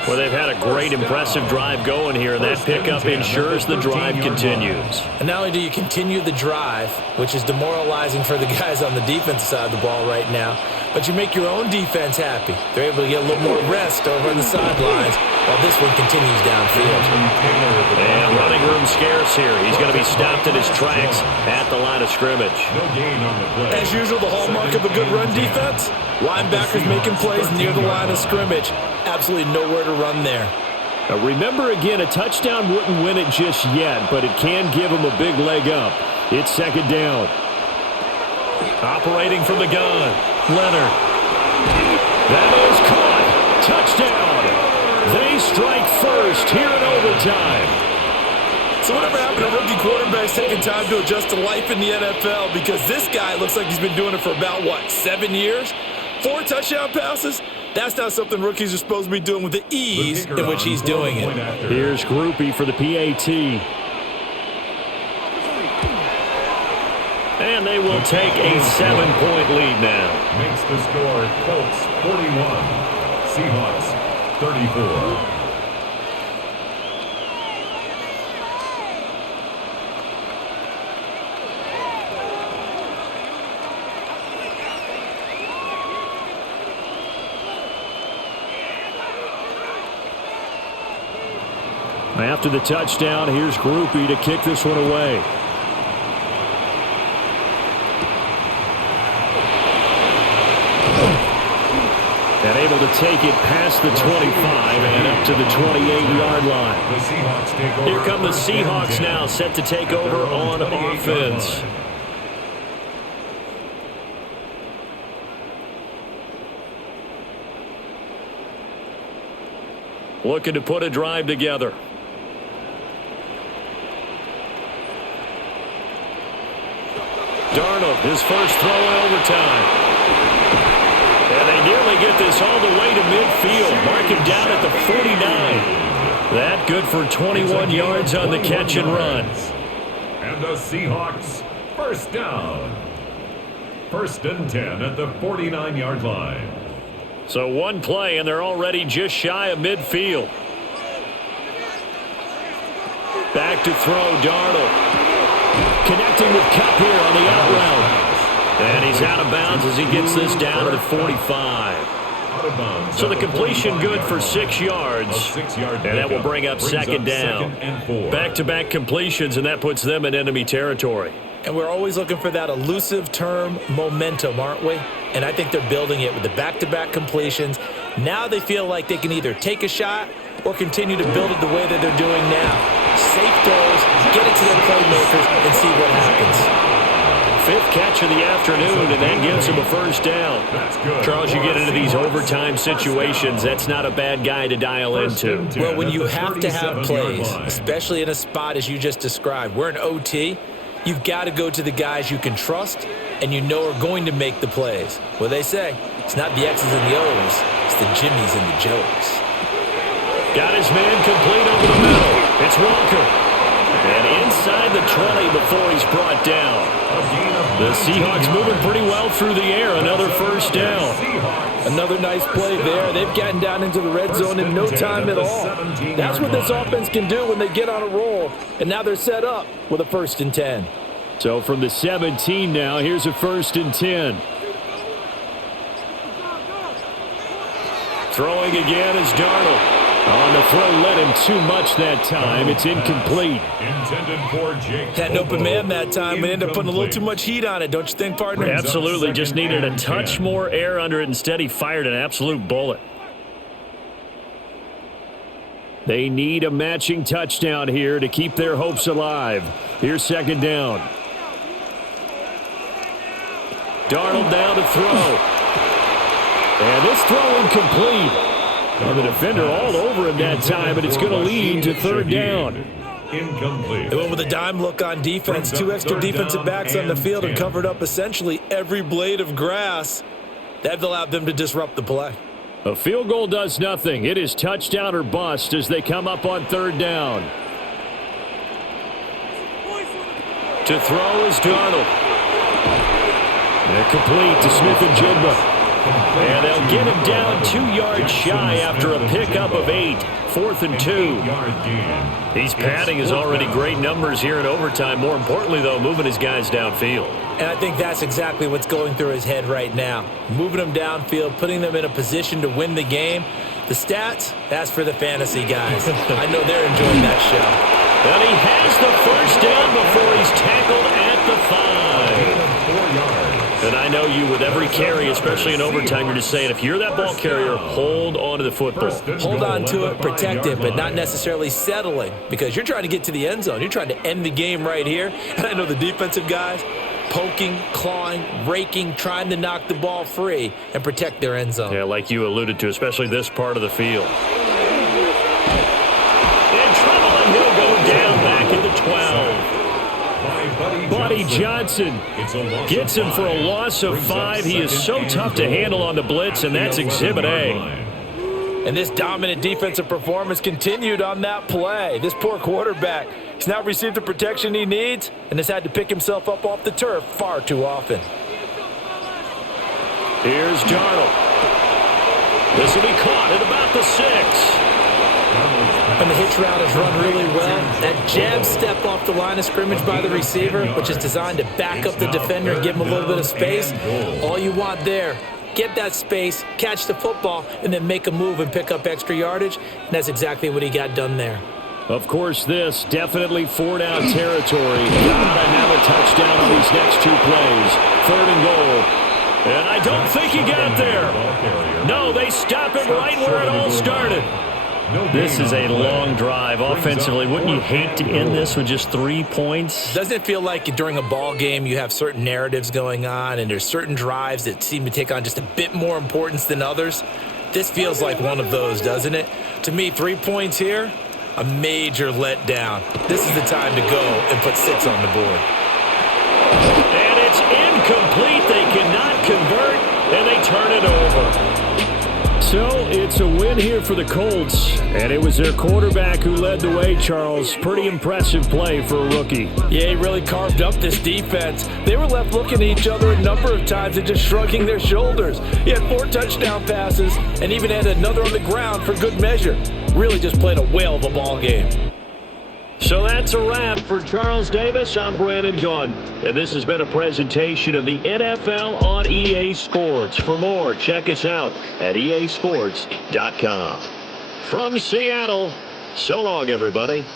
Well, they've had a great, impressive drive going here, and that pickup ensures the drive continues. And not only do you continue the drive, which is demoralizing for the guys on the defensive side of the ball right now, but you make your own defense happy. They're able to get a little more rest over on the sidelines while this one continues downfield. And running room scarce here. He's going to be stopped in his tracks at the line of scrimmage. As usual, the hallmark of a good run defense, linebackers making plays near the line of scrimmage. Absolutely nowhere to run there. Now remember again, a touchdown wouldn't win it just yet, but it can give him a big leg up. It's 2nd down. Operating from the gun, Leonard. That is caught. Touchdown. They strike first here in overtime. So whatever happened to rookie quarterbacks taking time to adjust to life in the NFL? Because this guy looks like he's been doing it for about, 7 years? 4 touchdown passes? That's not something rookies are supposed to be doing with the ease in which he's doing it. Here's Groupie for the PAT. And they will take a 7-point lead now. Makes the score Colts 41, Seahawks 34. After the touchdown, here's Groupie to kick this one away. And able to take it past the 25 and up to the 28-yard line. Here come the Seahawks now, set to take over on offense. Looking to put a drive together. Darnold, his first throw in overtime. And they nearly get this all the way to midfield. Mark him down at the 49. That good for 21 yards on the catch and run. And the Seahawks first down. 1st and 10 at the 49-yard line. So one play, and they're already just shy of midfield. Back to throw, Darnold. Connecting with Kupp here on the out route. And he's out of bounds as he gets this down to the 45. out of bounds. So the completion good for 6 yards. And that will bring up second down. Back-to-back completions, and that puts them in enemy territory. And we're always looking for that elusive term momentum, aren't we? And I think they're building it with the back-to-back completions. Now they feel like they can either take a shot or continue to build it the way that they're doing now. Safe throws, get it to their playmakers, and see what happens. 5th catch of the afternoon, and that gives him a first down. Charles, you get into these overtime situations, that's not a bad guy to dial into. Well, when you have to have plays, especially in a spot as you just described, we're in OT, you've got to go to the guys you can trust and you know are going to make the plays. Well, they say, it's not the X's and the O's, it's the Jimmies and the Joes. Got his man complete over the middle. It's Walker. And inside the 20 before he's brought down. The Seahawks moving pretty well through the air. Another first down. Another nice play there. They've gotten down into the red zone in no time at all. That's what this offense can do when they get on a roll. And now they're set up with a 1st and 10. So from the 17 now, here's a 1st and 10. Throwing again is Darnold. On the throw, led him too much that time. It's incomplete. Intended for Jake. Had an open man that time and ended up putting a little too much heat on it, don't you think, partner? Absolutely. Just needed a touch more air under it. Instead, he fired an absolute bullet. They need a matching touchdown here to keep their hopes alive. Here's second down. Darnold down to throw. And this throw incomplete. And the defender all over him that time, but it's going to lead to 3rd down. Incomplete. They went with a dime look on defense. 2 extra defensive backs on the field and covered up essentially every blade of grass. That allowed them to disrupt the play. A field goal does nothing. It is touchdown or bust as they come up on 3rd down. To throw is Darnold. They're complete to Smith and Jigba. And they'll get him down 2 yards shy after a pickup of 8. 4th and 2. He's padding his already great numbers here in overtime. More importantly, though, moving his guys downfield. And I think that's exactly what's going through his head right now. Moving them downfield, putting them in a position to win the game. The stats, that's for the fantasy guys. I know they're enjoying that show. And he has the first down before he's tackled at the 5. 4 yards. And I know you, with every carry, especially in overtime, you're just saying, if you're that ball carrier, hold on to the football. Hold on to it, protect it, but not necessarily settling, because you're trying to get to the end zone. You're trying to end the game right here. And I know the defensive guys, poking, clawing, raking, trying to knock the ball free and protect their end zone. Yeah, like you alluded to, especially this part of the field. In trouble, and he'll go down back at the 12. Buddy Johnson gets him for a loss of 5. He is so tough to handle on the blitz, and that's Exhibit A. And this dominant defensive performance continued on that play. This poor quarterback, he's now received the protection he needs and has had to pick himself up off the turf far too often. Here's Darnold. This will be caught at about the 6. And the hitch route is run really well. That jab step off the line of scrimmage by the receiver, which is designed to back up the defender and give him a little bit of space. All you want there, get that space, catch the football, and then make a move and pick up extra yardage. And that's exactly what he got done there. Of course, this definitely 4-down territory. Gotta have a touchdown on these next 2 plays. 3rd and goal. And I don't think he got there. No, they stop him right where it all started. This is a long drive offensively. Wouldn't you hate to end this with just 3 points? Doesn't it feel like during a ball game you have certain narratives going on and there's certain drives that seem to take on just a bit more importance than others? This feels like one of those, doesn't it? To me, 3 points here, a major letdown. This is the time to go and put 6 on the board. And it's incomplete. They cannot convert, and they turn it over. So it's a win here for the Colts, and it was their quarterback who led the way, Charles. Pretty impressive play for a rookie. Yeah, he really carved up this defense. They were left looking at each other a number of times and just shrugging their shoulders. He had 4 touchdown passes and even had another on the ground for good measure. Really just played a whale of a ball game. So that's a wrap for Charles Davis. I'm Brandon Gunn, and this has been a presentation of the NFL on EA Sports. For more, check us out at easports.com. From Seattle, so long, everybody.